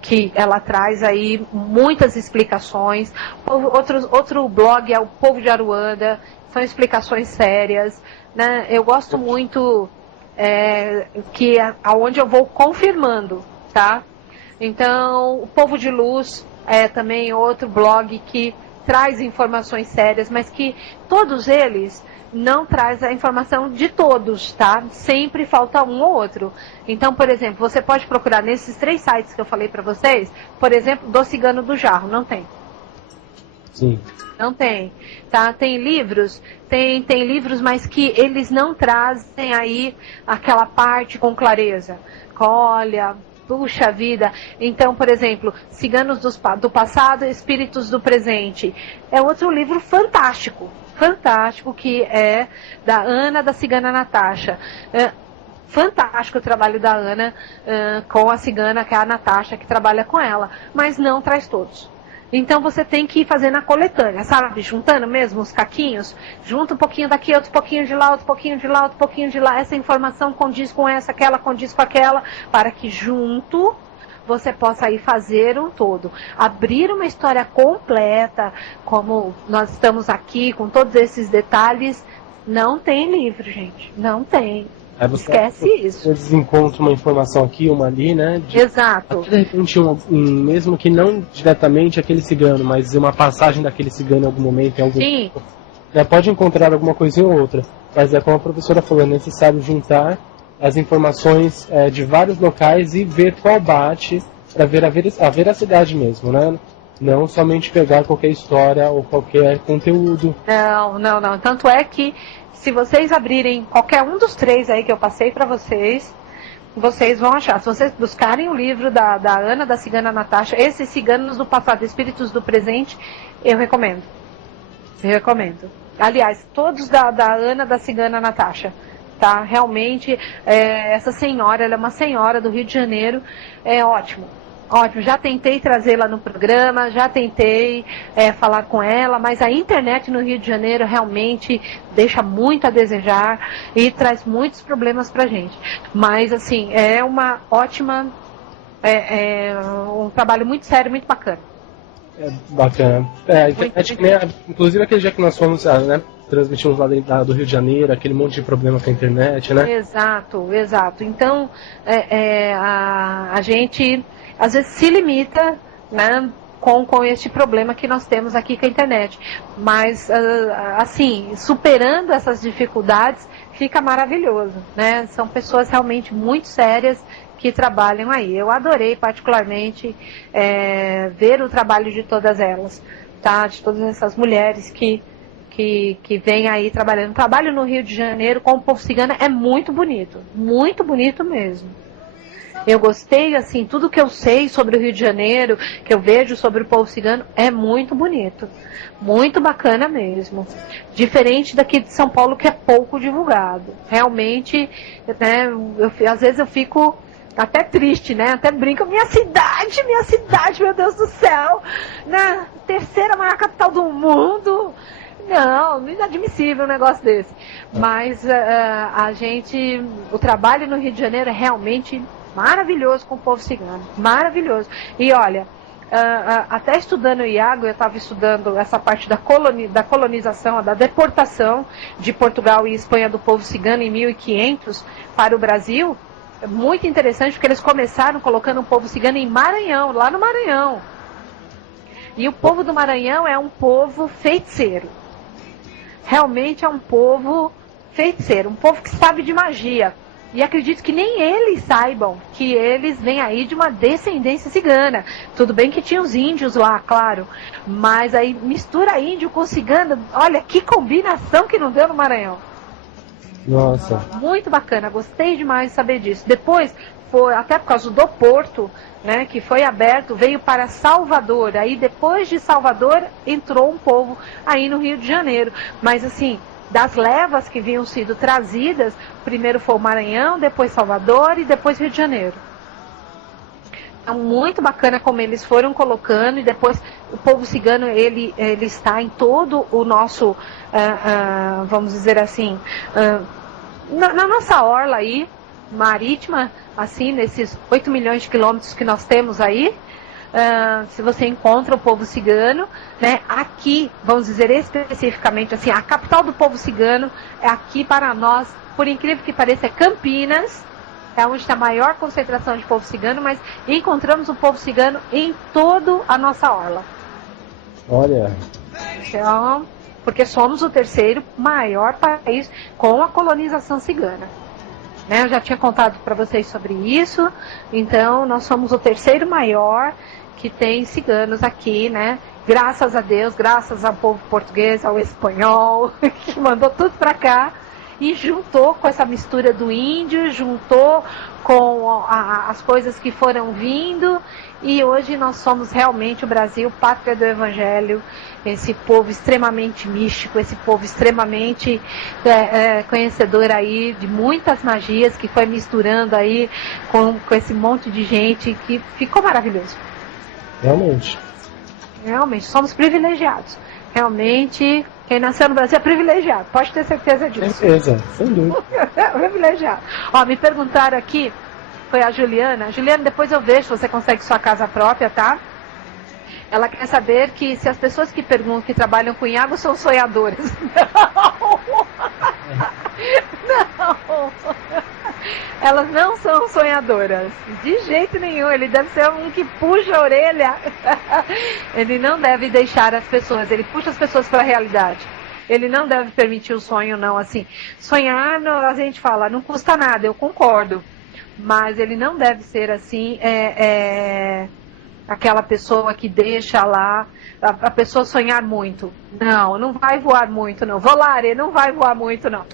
que ela traz aí muitas explicações. Outro blog é o Povo de Aruanda, são explicações sérias, né? Eu gosto muito que aonde eu vou confirmando, tá? Então, o Povo de Luz é também outro blog que traz informações sérias, mas que todos eles não traz a informação de todos, tá? Sempre falta um ou outro. Então, por exemplo, você pode procurar nesses 3 sites que eu falei para vocês, por exemplo, do Cigano do Jarro, não tem. Sim. Não tem, tá? Tem livros, tem livros, mas que eles não trazem aí aquela parte com clareza. Olha, puxa vida. Então, por exemplo, Ciganos do Passado, Espíritos do Presente. É outro livro fantástico, que é da Ana, da Cigana Natasha. Fantástico o trabalho da Ana com a cigana, que é a Natasha, que trabalha com ela, mas não traz todos. Então você tem que ir fazendo a coletânea, sabe? Juntando mesmo os caquinhos, junta um pouquinho daqui, outro pouquinho de lá, outro pouquinho de lá, outro pouquinho de lá. Essa informação condiz com essa, aquela condiz com aquela, para que junto você possa aí fazer um todo. Abrir uma história completa, como nós estamos aqui, com todos esses detalhes, não tem livro, gente. Não tem. Esquece isso. Você encontra uma informação aqui, uma ali, né? Exato. De repente, mesmo que não diretamente aquele cigano, mas uma passagem daquele cigano em algum momento, em algum tempo, né, pode encontrar alguma coisinha ou outra. Mas como a professora falou, é necessário juntar as informações de vários locais e ver qual bate, para ver a veracidade mesmo, né? Não somente pegar qualquer história ou qualquer conteúdo. Não. Tanto é que se vocês abrirem qualquer um dos 3 aí que eu passei para vocês vão achar. Se vocês buscarem o livro da Ana, da Cigana Natasha, esses Ciganos do Passado, Espíritos do Presente, eu recomendo. Aliás, todos da Ana, da Cigana Natasha. Tá? Realmente, essa senhora, ela é uma senhora do Rio de Janeiro, é ótimo. Ótimo, já tentei trazê-la no programa, já tentei falar com ela, mas a internet no Rio de Janeiro realmente deixa muito a desejar e traz muitos problemas pra gente. Mas, assim, é uma ótima, um trabalho muito sério, muito bacana. Bacana. A internet, inclusive aquele dia que nós fomos, né, transmitimos lá do Rio de Janeiro, aquele monte de problema com a internet, né? Exato. Então, a gente às vezes se limita, né, com este problema que nós temos aqui com a internet. Mas, assim, superando essas dificuldades, fica maravilhoso, né? São pessoas realmente muito sérias que trabalham aí. Eu adorei particularmente ver o trabalho de todas elas, tá? De todas essas mulheres que vêm aí trabalhando. O trabalho no Rio de Janeiro com o povo cigano é muito bonito mesmo. Eu gostei, assim, tudo que eu sei sobre o Rio de Janeiro, que eu vejo sobre o povo cigano, é muito bonito. Muito bacana mesmo. Diferente daqui de São Paulo, que é pouco divulgado. Realmente, né, às vezes eu fico até triste, né? Até brinco, minha cidade, meu Deus do céu, né? Terceira maior capital do mundo. Não, inadmissível um negócio desse. Mas o trabalho no Rio de Janeiro é realmente maravilhoso com o povo cigano. Maravilhoso. E olha, até estudando o Iago, eu estava estudando essa parte da colonização, da deportação de Portugal e Espanha do povo cigano em 1500 para o Brasil. É muito interessante porque eles começaram colocando o povo cigano em Maranhão, lá no Maranhão. E o povo do Maranhão é um povo feiticeiro. Realmente é um povo feiticeiro, um povo que sabe de magia. E acredito que nem eles saibam que eles vêm aí de uma descendência cigana. Tudo bem que tinha os índios lá, claro. Mas aí mistura índio com cigano. Olha, que combinação que não deu no Maranhão. Nossa. Muito bacana, gostei demais de saber disso. Depois, até por causa do porto, né, que foi aberto, veio para Salvador. Aí depois de Salvador, entrou um povo aí no Rio de Janeiro. Mas assim, das levas que vinham sido trazidas, primeiro foi o Maranhão, depois Salvador e depois Rio de Janeiro. É muito bacana como eles foram colocando, e depois o povo cigano, ele está em todo o nosso, vamos dizer assim, na nossa orla aí, marítima, assim, nesses 8 milhões de quilômetros que nós temos aí. Se você encontra o povo cigano, né, aqui, vamos dizer especificamente assim, a capital do povo cigano é aqui para nós, por incrível que pareça, é Campinas, é onde está a maior concentração de povo cigano, mas encontramos o povo cigano em toda a nossa orla. Olha. Então, porque somos o terceiro maior país com a colonização cigana. Né, eu já tinha contado para vocês sobre isso, então nós somos o terceiro maior que tem ciganos aqui, né? Graças a Deus, graças ao povo português, ao espanhol, que mandou tudo para cá e juntou com essa mistura do índio, juntou com as coisas que foram vindo, e hoje nós somos realmente o Brasil, pátria do Evangelho, esse povo extremamente místico, esse povo extremamente conhecedor aí de muitas magias, que foi misturando aí com esse monte de gente, que ficou maravilhoso. Realmente, somos privilegiados. Realmente, quem nasceu no Brasil é privilegiado, pode ter certeza disso. Certeza, sem dúvida. Privilegiado. Ó, me perguntaram aqui, foi a Juliana. Juliana, depois eu vejo se você consegue sua casa própria, tá? Ela quer saber que se as pessoas que perguntam, que trabalham com Iago, são sonhadoras. Não. Elas não são sonhadoras. De jeito nenhum. Ele deve ser um que puxa a orelha. Ele não deve deixar as pessoas. Ele puxa as pessoas para a realidade. Ele não deve permitir o sonho, não. Assim, sonhar, a gente fala, não custa nada. Eu concordo. Mas ele não deve ser assim... aquela pessoa que deixa lá a pessoa sonhar muito. Não vai voar muito, não. Volare, não vai voar muito, não.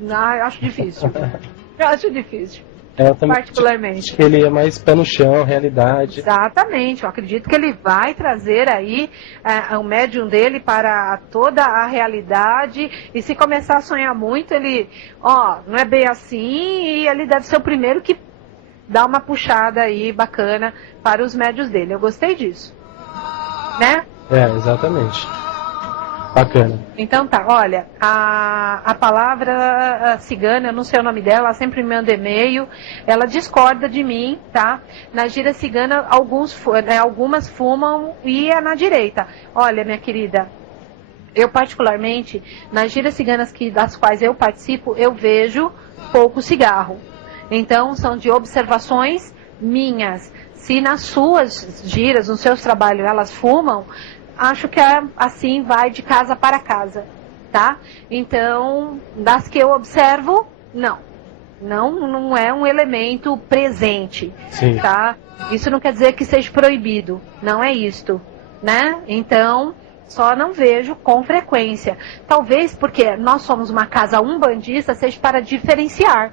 Não, eu acho difícil. Eu também, particularmente. Ele é mais pé no chão, realidade. Exatamente, eu acredito que ele vai trazer aí o médium dele para toda a realidade, e se começar a sonhar muito, ele, não é bem assim, e ele deve ser o primeiro que dá uma puxada aí bacana para os médios dele. Eu gostei disso, né? Exatamente. Bacana. Então tá, olha, a palavra cigana, eu não sei o nome dela, ela sempre me manda e-mail, ela discorda de mim, tá? Na gira cigana, algumas fumam e é na direita. Olha, minha querida, eu particularmente, nas giras ciganas das quais eu participo, eu vejo pouco cigarro. Então, são de observações minhas. Se nas suas giras, nos seus trabalhos, elas fumam, acho que assim vai de casa para casa, tá? Então, das que eu observo, não é um elemento presente, sim, tá? Isso não quer dizer que seja proibido, não é isto, né? Então, só não vejo com frequência. Talvez porque nós somos uma casa umbandista, seja para diferenciar,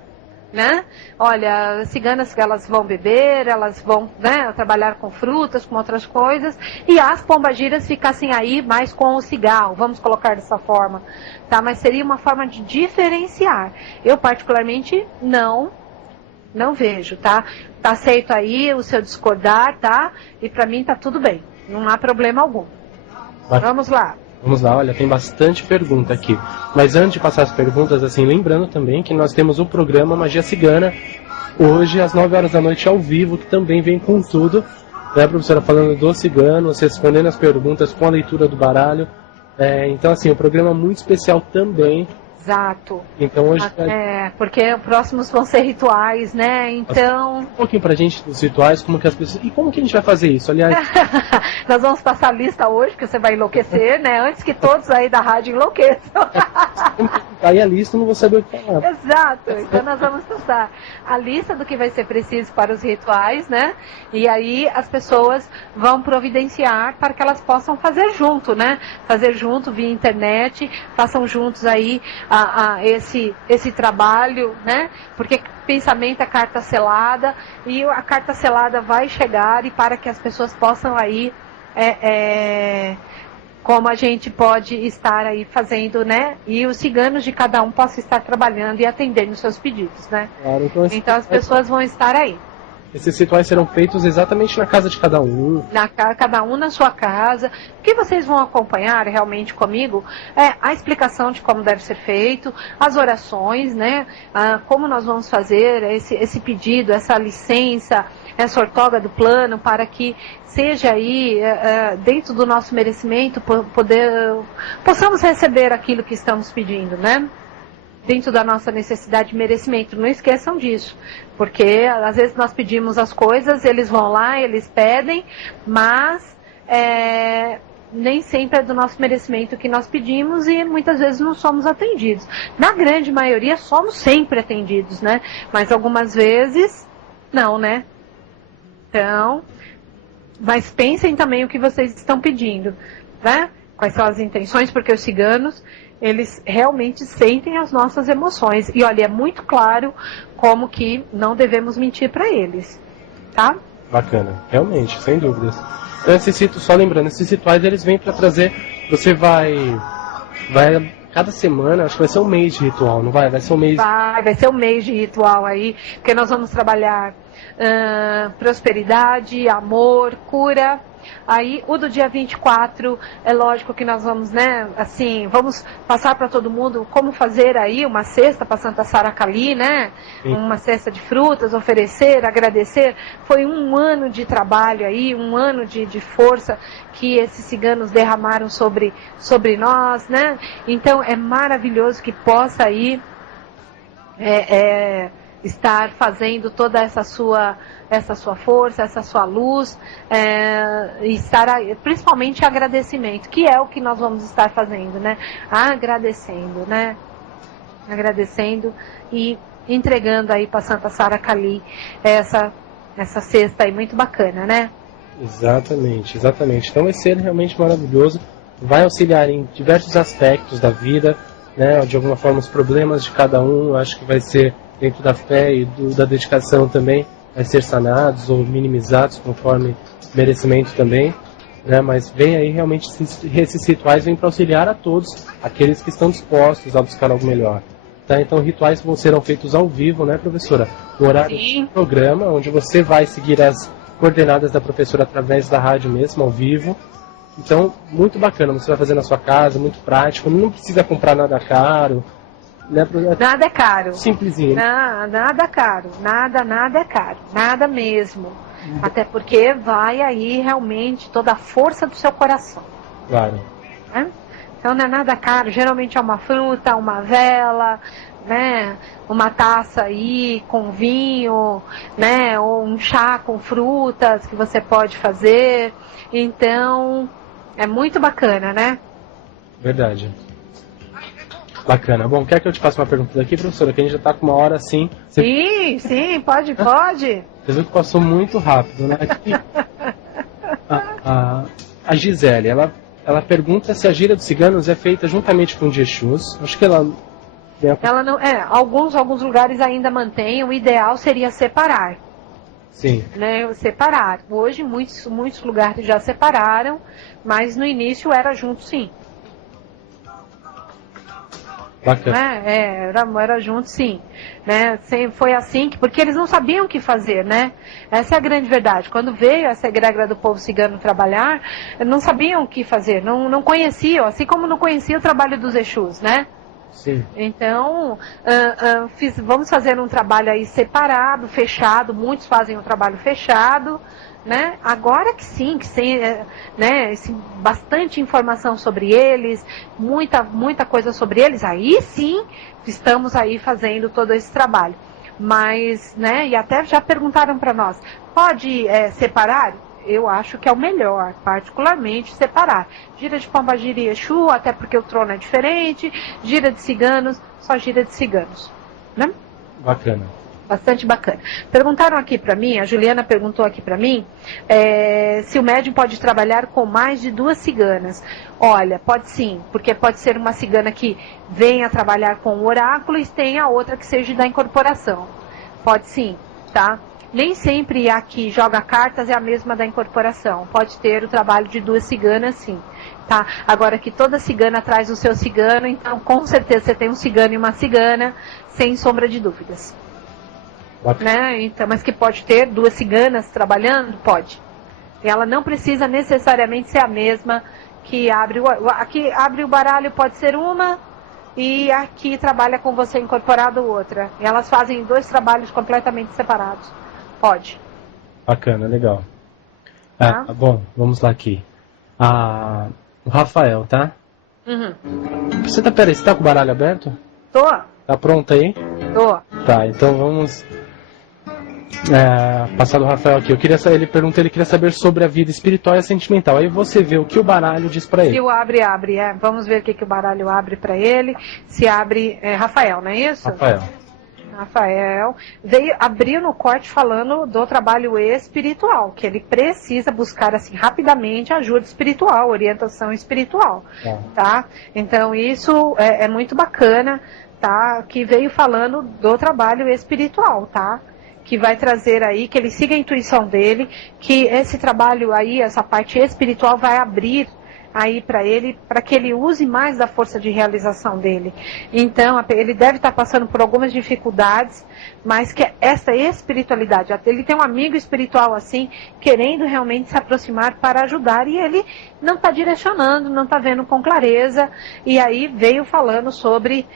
né? Olha, ciganas que elas vão beber, elas vão, né, trabalhar com frutas, com outras coisas, e as pombagiras ficassem aí mais com o cigarro, vamos colocar dessa forma, tá? Mas seria uma forma de diferenciar. Eu particularmente não vejo, tá? Tá aceito aí o seu discordar, tá? E pra mim tá tudo bem, não há problema algum. Vamos lá. Vamos lá, olha, tem bastante pergunta aqui. Mas antes de passar as perguntas, assim, lembrando também que nós temos o programa Magia Cigana, hoje às 9 horas da noite ao vivo, que também vem com tudo, né, professora, falando dos ciganos, respondendo as perguntas com a leitura do baralho. Então, assim, o programa é muito especial também. Exato. Então hoje... porque próximos vão ser rituais, né? Então... Um pouquinho pra gente dos rituais, como que as pessoas... E como que a gente vai fazer isso, aliás? Nós vamos passar a lista hoje, porque você vai enlouquecer, né? Antes que todos aí da rádio enlouqueçam. Aí a lista eu não vou saber o que falar. Exato. Então nós vamos passar a lista do que vai ser preciso para os rituais, né? E aí as pessoas vão providenciar para que elas possam fazer junto, né? Fazer junto via internet, façam juntos aí esse trabalho, né? Porque pensamento é carta selada e a carta selada vai chegar, e para que as pessoas possam aí como a gente pode estar aí fazendo, né? E os ciganos de cada um possam estar trabalhando e atendendo os seus pedidos, né? Claro, então as pessoas vão estar aí. Esses rituais serão feitos exatamente na casa de cada um. Cada um na sua casa. O que vocês vão acompanhar realmente comigo é a explicação de como deve ser feito, as orações, né? Como nós vamos fazer esse pedido, essa licença, essa ortoga do plano, para que seja aí, dentro do nosso merecimento, possamos receber aquilo que estamos pedindo, né? Dentro da nossa necessidade de merecimento. Não esqueçam disso, porque às vezes nós pedimos as coisas, eles vão lá, eles pedem, mas nem sempre é do nosso merecimento que nós pedimos, e muitas vezes não somos atendidos. Na grande maioria somos sempre atendidos, né? Mas algumas vezes não, né? Então, mas pensem também o que vocês estão pedindo, né? Quais são as intenções, porque os ciganos, eles realmente sentem as nossas emoções. E olha, é muito claro como que não devemos mentir para eles, tá? Bacana, realmente, sem dúvidas. Então, só lembrando, esses rituais, eles vêm para trazer, você vai cada semana, acho que vai ser um mês de ritual, não vai? Vai ser um mês... Vai ser um mês de ritual aí, porque nós vamos trabalhar prosperidade, amor, cura. Aí o do dia 24, é lógico que nós vamos, né, assim, vamos passar para todo mundo como fazer aí uma cesta para Santa Sara Kali, né? Sim. Uma cesta de frutas, oferecer, agradecer. Foi um ano de trabalho aí, um ano de força que esses ciganos derramaram sobre nós, né? Então é maravilhoso que possa aí estar fazendo toda essa sua força, essa sua luz, estar principalmente agradecimento, que é o que nós vamos estar fazendo, né? Agradecendo, né? Agradecendo e entregando aí para Santa Sara Kali essa cesta aí muito bacana, né? Exatamente. Então vai ser realmente maravilhoso, vai auxiliar em diversos aspectos da vida, né? De alguma forma os problemas de cada um, acho que vai ser dentro da fé e da dedicação também, vai ser sanados ou minimizados conforme merecimento também, né? Mas vem aí realmente esses rituais vêm para auxiliar a todos aqueles que estão dispostos a buscar algo melhor. Tá? Então rituais serão feitos ao vivo, né, professora? No horário do programa, onde você vai seguir as coordenadas da professora através da rádio mesmo, ao vivo. Então, muito bacana, você vai fazer na sua casa, muito prático, não precisa comprar nada caro. Nada é caro. Simplesinho. Nada caro. Nada é caro. Nada mesmo. Até porque vai aí realmente toda a força do seu coração. Claro. Então não é nada caro. Geralmente é uma fruta, uma vela, né? Uma taça aí com vinho, né? Ou um chá com frutas que você pode fazer. Então é muito bacana, né? Verdade. Bacana. Bom, quer que eu te faça uma pergunta daqui, professora? Que a gente já está com uma hora assim. Sim, pode. Você viu que passou muito rápido, né? Aqui, a Gisele, ela pergunta se a gira dos ciganos é feita juntamente com o de Exus. Acho que ela Ela não, alguns lugares ainda mantêm, o ideal seria separar. Sim. Né, separar. Hoje muitos lugares já separaram, mas no início era junto sim. Bacana. Né? Era junto sim. Né? Foi assim, porque eles não sabiam o que fazer, né? Essa é a grande verdade. Quando veio essa egrégora do povo cigano trabalhar, não sabiam o que fazer, não conheciam, assim como não conheciam o trabalho dos Exus, né? Sim. Então, vamos fazer um trabalho aí separado, fechado, muitos fazem um trabalho fechado, né? Agora que sim, né, bastante informação sobre eles, muita coisa sobre eles, aí sim estamos aí fazendo todo esse trabalho. Mas, né, e até já perguntaram para nós, pode separar? Eu acho que é o melhor, particularmente, separar. Gira de Pombagira e Exu, até porque o trono é diferente. Gira de ciganos, só gira de ciganos. Né? Bacana. Bastante bacana. Perguntaram aqui para mim, a Juliana perguntou aqui para mim, se o médium pode trabalhar com mais de 2 ciganas. Olha, pode sim, porque pode ser uma cigana que venha trabalhar com o oráculo e tem a outra que seja da incorporação. Pode sim, tá? Nem sempre a que joga cartas é a mesma da incorporação. Pode ter o trabalho de 2 ciganas, sim. Tá? Agora que toda cigana traz o seu cigano, então com certeza você tem um cigano e uma cigana, sem sombra de dúvidas. Né? Então, mas que pode ter 2 ciganas trabalhando? Pode. E ela não precisa necessariamente ser a mesma que abre aqui abre o baralho, pode ser uma, e aqui trabalha com você incorporado outra. E elas fazem 2 trabalhos completamente separados. Pode. Bacana, legal. Tá? Bom, vamos lá aqui. O Rafael, tá? Uhum. Você tá com o baralho aberto? Tô. Tá pronto aí? Tô. Tá, então vamos passar do Rafael aqui. Ele queria saber sobre a vida espiritual e sentimental. Aí você vê o que o baralho diz pra ele. Se o abre. Vamos ver o que o baralho abre pra ele. Se abre, Rafael, não é isso? Rafael abriu no corte falando do trabalho espiritual, que ele precisa buscar assim rapidamente ajuda espiritual, orientação espiritual, tá? Então isso é muito bacana, tá? Que veio falando do trabalho espiritual, tá? Que vai trazer aí, que ele siga a intuição dele, que esse trabalho aí, essa parte espiritual vai abrir aí para ele, para que ele use mais da força de realização dele. Então, ele deve estar passando por algumas dificuldades, mas que essa espiritualidade, ele tem um amigo espiritual assim, querendo realmente se aproximar para ajudar, e ele não está direcionando, não está vendo com clareza, e aí veio falando sobre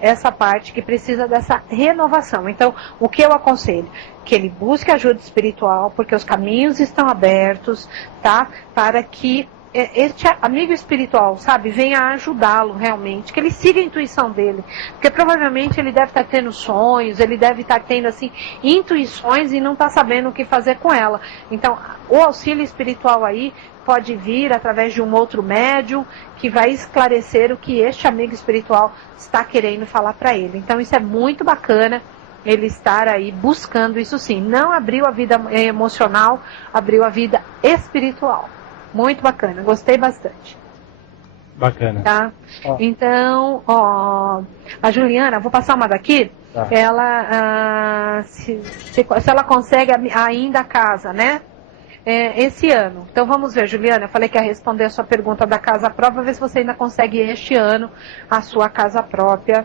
essa parte que precisa dessa renovação. Então, o que eu aconselho? Que ele busque ajuda espiritual, porque os caminhos estão abertos, tá? Para que este amigo espiritual, sabe, venha ajudá-lo realmente, que ele siga a intuição dele, porque provavelmente ele deve estar tendo sonhos, ele deve estar tendo, assim, intuições e não está sabendo o que fazer com ela. Então, o auxílio espiritual aí pode vir através de um outro médium que vai esclarecer o que este amigo espiritual está querendo falar para ele. Então, isso é muito bacana, ele estar aí buscando isso sim. Não abriu a vida emocional, abriu a vida espiritual. Muito bacana, gostei bastante. Bacana. Tá? Então, a Juliana, vou passar uma daqui, tá. Ela, se ela consegue ainda a casa, né? Esse ano. Então vamos ver, Juliana, eu falei que ia responder a sua pergunta da casa própria, ver se você ainda consegue este ano a sua casa própria.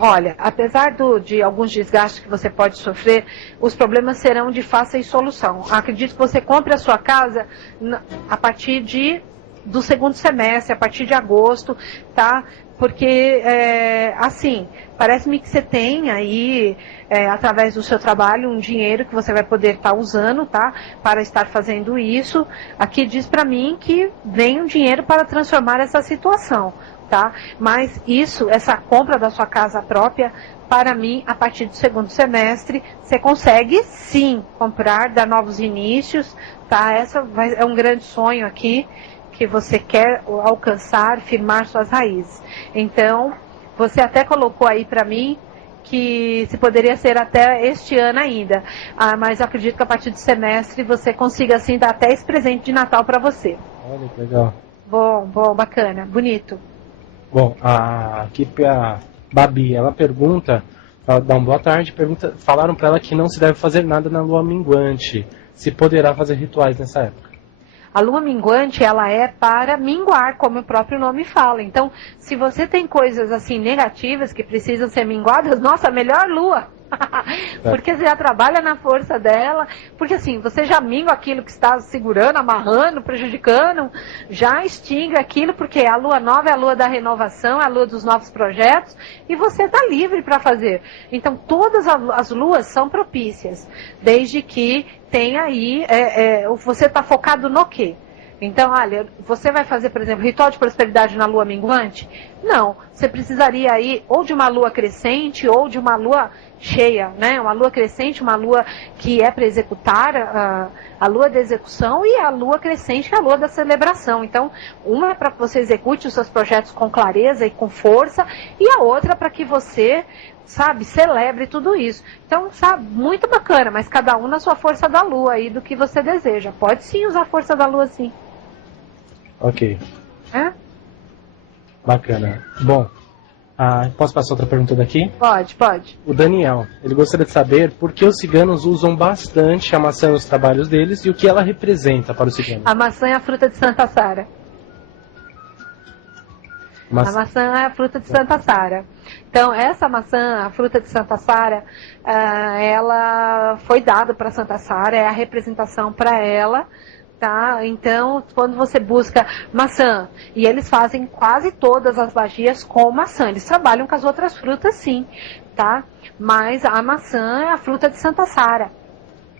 Olha, apesar de alguns desgastes que você pode sofrer, os problemas serão de fácil solução. Acredito que você compre a sua casa a partir do segundo semestre, a partir de agosto, tá? Porque, assim, parece-me que você tem aí, através do seu trabalho, um dinheiro que você vai poder estar usando, tá? Para estar fazendo isso. Aqui diz para mim que vem um dinheiro para transformar essa situação. Tá? Mas essa compra da sua casa própria, para mim, a partir do segundo semestre, você consegue sim comprar, dar novos inícios, tá? É um grande sonho aqui, que você quer alcançar, firmar suas raízes. Então, você até colocou aí para mim que se poderia ser até este ano ainda. Mas eu acredito que a partir do semestre você consiga, assim, dar até esse presente de Natal para você. Olha que legal. Bom, bacana, bonito. Bom, aqui a Babi, ela pergunta, ela dá uma boa tarde, falaram para ela que não se deve fazer nada na lua minguante. Se poderá fazer rituais nessa época? A lua minguante, ela é para minguar, como o próprio nome fala. Então, se você tem coisas assim negativas que precisam ser minguadas, nossa, melhor lua. Porque você já trabalha na força dela, porque assim, você já mingua aquilo que está segurando, amarrando, prejudicando, já extingue aquilo, porque a lua nova é a lua da renovação, é a lua dos novos projetos, e você está livre para fazer. Então, todas as luas são propícias, desde que tenha aí, você está focado no quê? Então, olha, você vai fazer, por exemplo, ritual de prosperidade na lua minguante? Não, você precisaria aí ou de uma lua crescente ou de uma lua cheia, né? Uma lua crescente, uma lua que é para executar, a lua da execução, e a lua crescente, que é a lua da celebração. Então, uma é para que você execute os seus projetos com clareza e com força, e a outra para que você, sabe, celebre tudo isso. Então, sabe, muito bacana, mas cada um na sua força da lua aí, do que você deseja. Pode sim usar a força da lua, sim. Ok. É? Bacana. Bom, posso passar outra pergunta daqui? Pode. O Daniel, ele gostaria de saber por que os ciganos usam bastante a maçã nos trabalhos deles e o que ela representa para os ciganos. A maçã é a fruta de Santa Sara. A maçã é a fruta de Santa Sara. Então, essa maçã, a fruta de Santa Sara, ela foi dada para Santa Sara, é a representação para ela. Tá? Então, quando você busca maçã, e eles fazem quase todas as magias com maçã, eles trabalham com as outras frutas sim, tá? Mas a maçã é a fruta de Santa Sara.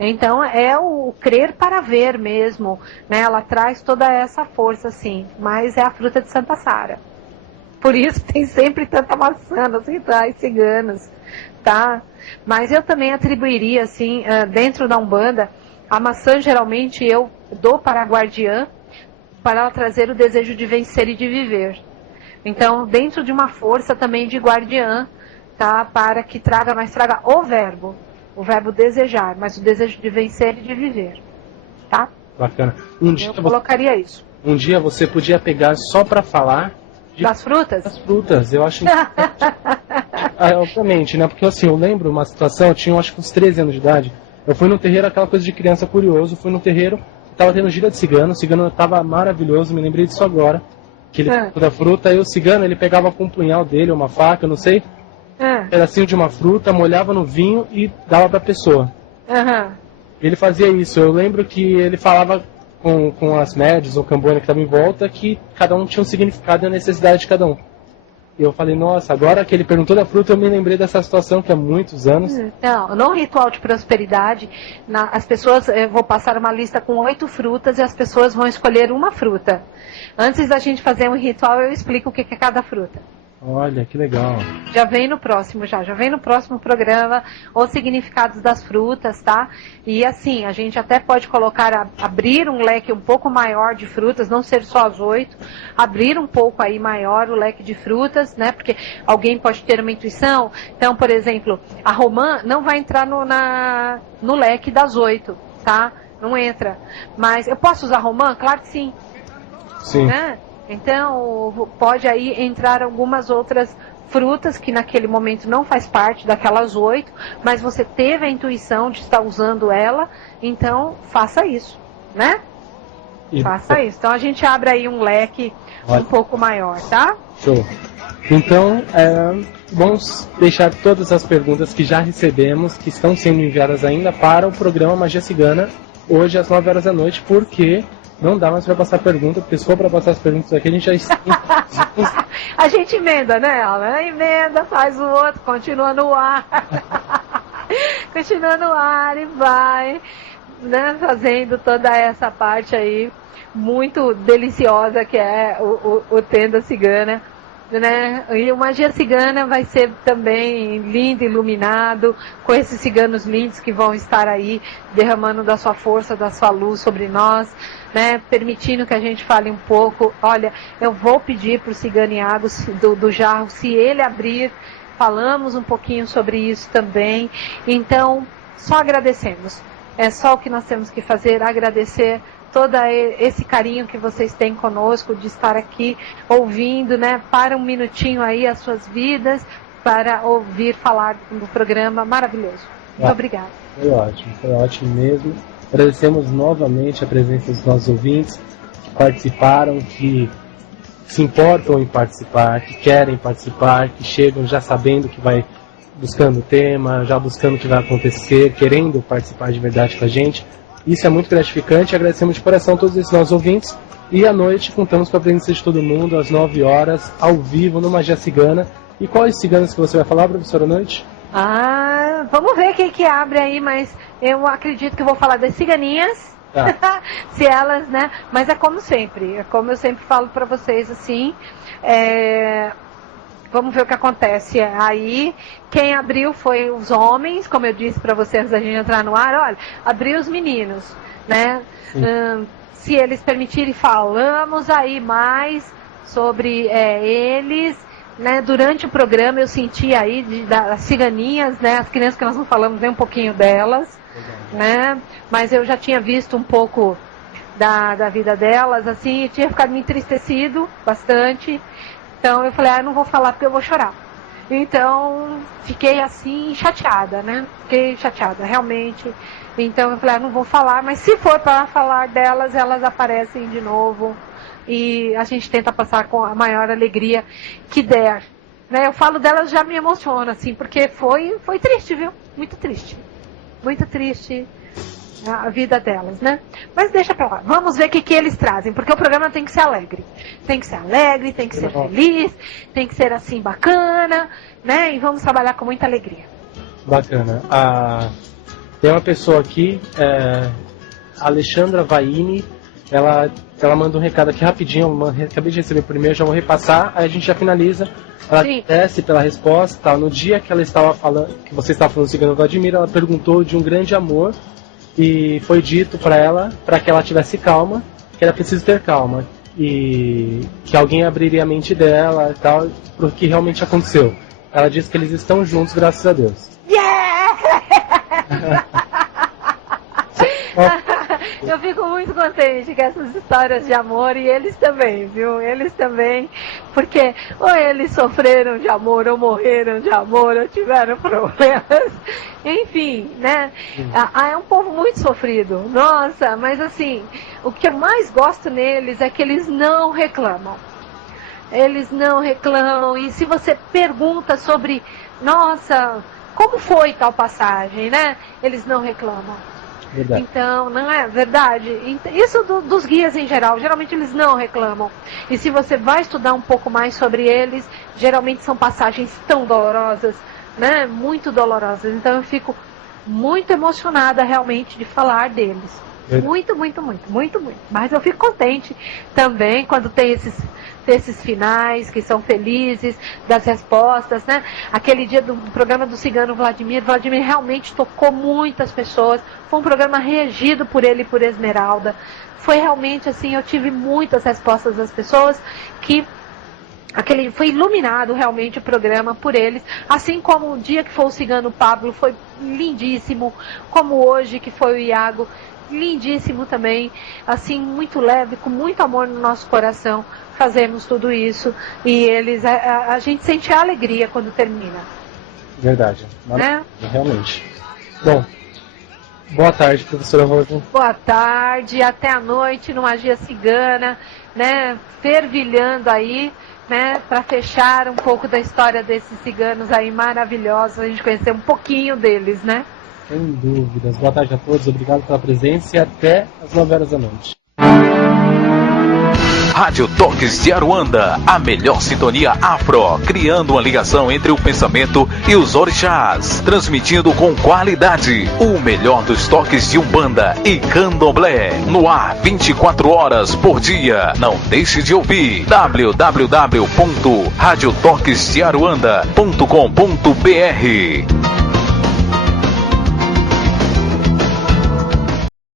Então, é o crer para ver mesmo, né? Ela traz toda essa força, sim, mas é a fruta de Santa Sara. Por isso tem sempre tanta maçã nos rituais ciganos, tá? Mas eu também atribuiria, assim, dentro da Umbanda, a maçã geralmente eu dou para a guardiã, para ela trazer o desejo de vencer e de viver. Então, dentro de uma força também de guardiã, tá? Para que traga o verbo desejar, mas o desejo de vencer e de viver, tá? Bacana. Eu colocaria isso. Um dia você podia pegar só para falar das frutas? Das frutas, eu acho obviamente, né? Porque assim, eu lembro uma situação, eu tinha acho que uns 13 anos de idade. Eu fui no terreiro, aquela coisa de criança curioso, fui no terreiro, tava tendo gira de cigano, o cigano tava maravilhoso, me lembrei disso agora, que ele da fruta, e o cigano, ele pegava com um punhal dele, uma faca, não sei, um pedacinho de uma fruta, molhava no vinho e dava pra pessoa. Ele fazia isso, eu lembro que ele falava com as médias ou camboina que estavam em volta, que cada um tinha um significado e a necessidade de cada um. E eu falei, nossa, agora que ele perguntou da fruta, eu me lembrei dessa situação que há muitos anos. Não, no ritual de prosperidade, as pessoas, eu vou passar uma lista com 8 frutas e as pessoas vão escolher uma fruta. Antes da gente fazer um ritual, eu explico o que é cada fruta. Olha, que legal. Já vem no próximo programa os significados das frutas, tá? E assim, a gente até pode colocar, abrir um leque um pouco maior de frutas, não ser só as 8, abrir um pouco aí maior o leque de frutas, né? Porque alguém pode ter uma intuição. Então, por exemplo, a romã não vai entrar no leque das 8, tá? Não entra. Mas eu posso usar romã? Claro que sim. Sim. Né? Então, pode aí entrar algumas outras frutas que naquele momento não faz parte daquelas 8, mas você teve a intuição de estar usando ela, então faça isso, né? Faça isso. Então a gente abre aí um leque um pouco maior, tá? Show. Então, vamos deixar todas as perguntas que já recebemos, que estão sendo enviadas ainda para o programa Magia Cigana, hoje às 9 horas da noite, porque não dá mais para passar pergunta, porque se for para passar as perguntas aqui, a gente já... A gente emenda, né, Alan? Emenda, faz o outro, continua no ar. Continua no ar e vai, né, fazendo toda essa parte aí, muito deliciosa, que é o Tenda Cigana. Né? E o Magia Cigana vai ser também lindo, iluminado, com esses ciganos lindos que vão estar aí derramando da sua força, da sua luz sobre nós, né? Permitindo que a gente fale um pouco. Olha, eu vou pedir para o Cigano Iago do Jarro, se ele abrir, falamos um pouquinho sobre isso também. Então, só agradecemos. É só o que nós temos que fazer, agradecer todo esse carinho que vocês têm conosco, de estar aqui ouvindo, né? Para um minutinho aí as suas vidas, para ouvir falar do programa maravilhoso. Muito obrigada. Foi ótimo mesmo. Agradecemos novamente a presença dos nossos ouvintes que participaram, que se importam em participar, que querem participar, que chegam já sabendo que vai buscando o tema, já buscando o que vai acontecer, querendo participar de verdade com a gente. Isso é muito gratificante. Agradecemos de coração a todos esses nossos ouvintes. E à noite contamos com a presença de todo mundo, às 9 horas, ao vivo, no Magia Cigana. E quais ciganas que você vai falar, professora, à noite? Vamos ver quem que abre aí, mas eu acredito que eu vou falar das ciganinhas. Se elas, né? Mas é como sempre, é como eu sempre falo para vocês, assim, vamos ver o que acontece aí. Quem abriu foi os homens, como eu disse para vocês antes da gente entrar no ar. Olha, abriu os meninos, né? Se eles permitirem, falamos aí mais sobre eles, né? Durante o programa eu senti aí das ciganinhas, né? As crianças que nós não falamos nem um pouquinho delas, né? Mas eu já tinha visto um pouco da vida delas, assim, e tinha ficado me entristecido bastante. Então eu falei, não vou falar porque eu vou chorar. Então fiquei assim chateada, né? Fiquei chateada, realmente. Então eu falei, não vou falar, mas se for para falar delas, elas aparecem de novo. E a gente tenta passar com a maior alegria que der. Né? Eu falo delas, já me emociona, assim, porque foi triste, viu? Muito triste. Muito triste a vida delas, né? Mas deixa pra lá. Vamos ver o que eles trazem, porque o programa tem que ser alegre. Tem que ser alegre, tem que ser feliz, tem que ser assim bacana, né? E vamos trabalhar com muita alegria. Bacana. Tem uma pessoa aqui, Alexandra Vaini, ela manda um recado aqui rapidinho, acabei de receber por e-mail, já vou repassar, aí a gente já finaliza. Ela agradece pela resposta. No dia que ela estava falando, que você estava falando do Cigano Vladimir, ela perguntou de um grande amor e foi dito para ela, para que ela tivesse calma, que era preciso ter calma e que alguém abriria a mente dela e tal, pro que realmente aconteceu. Ela disse que eles estão juntos, graças a Deus. Eu fico muito contente com essas histórias de amor, e eles também, viu? Eles também, porque ou eles sofreram de amor, ou morreram de amor, ou tiveram problemas, enfim, né? É um povo muito sofrido, nossa, mas assim, o que eu mais gosto neles é que eles não reclamam. Eles não reclamam, e se você pergunta sobre, nossa, como foi tal passagem, né? Eles não reclamam. Verdade. Então, não é verdade? Isso dos guias em geral, geralmente eles não reclamam. E se você vai estudar um pouco mais sobre eles, geralmente são passagens tão dolorosas, né? Muito dolorosas. Então eu fico muito emocionada realmente de falar deles. Muito, muito, muito, muito, muito. Mas eu fico contente também quando tem esses finais que são felizes, das respostas, né? Aquele dia do programa do Cigano Vladimir realmente tocou muitas pessoas. Foi um programa regido por ele e por Esmeralda. Foi realmente assim, eu tive muitas respostas das pessoas que foi iluminado realmente o programa por eles, assim como o dia que foi o Cigano Pablo foi lindíssimo, como hoje que foi o Iago, lindíssimo também, assim, muito leve, com muito amor no nosso coração, fazemos tudo isso, e eles, a gente sente a alegria quando termina. Verdade, realmente. Bom, boa tarde, professora Rosa. Boa tarde, até a noite no Magia Cigana, né, fervilhando aí, né, para fechar um pouco da história desses ciganos aí maravilhosos, a gente conhecer um pouquinho deles, né? Sem dúvidas. Boa tarde a todos, obrigado pela presença e até às 9 horas da noite. Rádio Toques de Aruanda, a melhor sintonia afro, criando uma ligação entre o pensamento e os orixás, transmitindo com qualidade o melhor dos toques de Umbanda e Candomblé, no ar 24 horas por dia. Não deixe de ouvir www.radiotoquesdearuanda.com.br.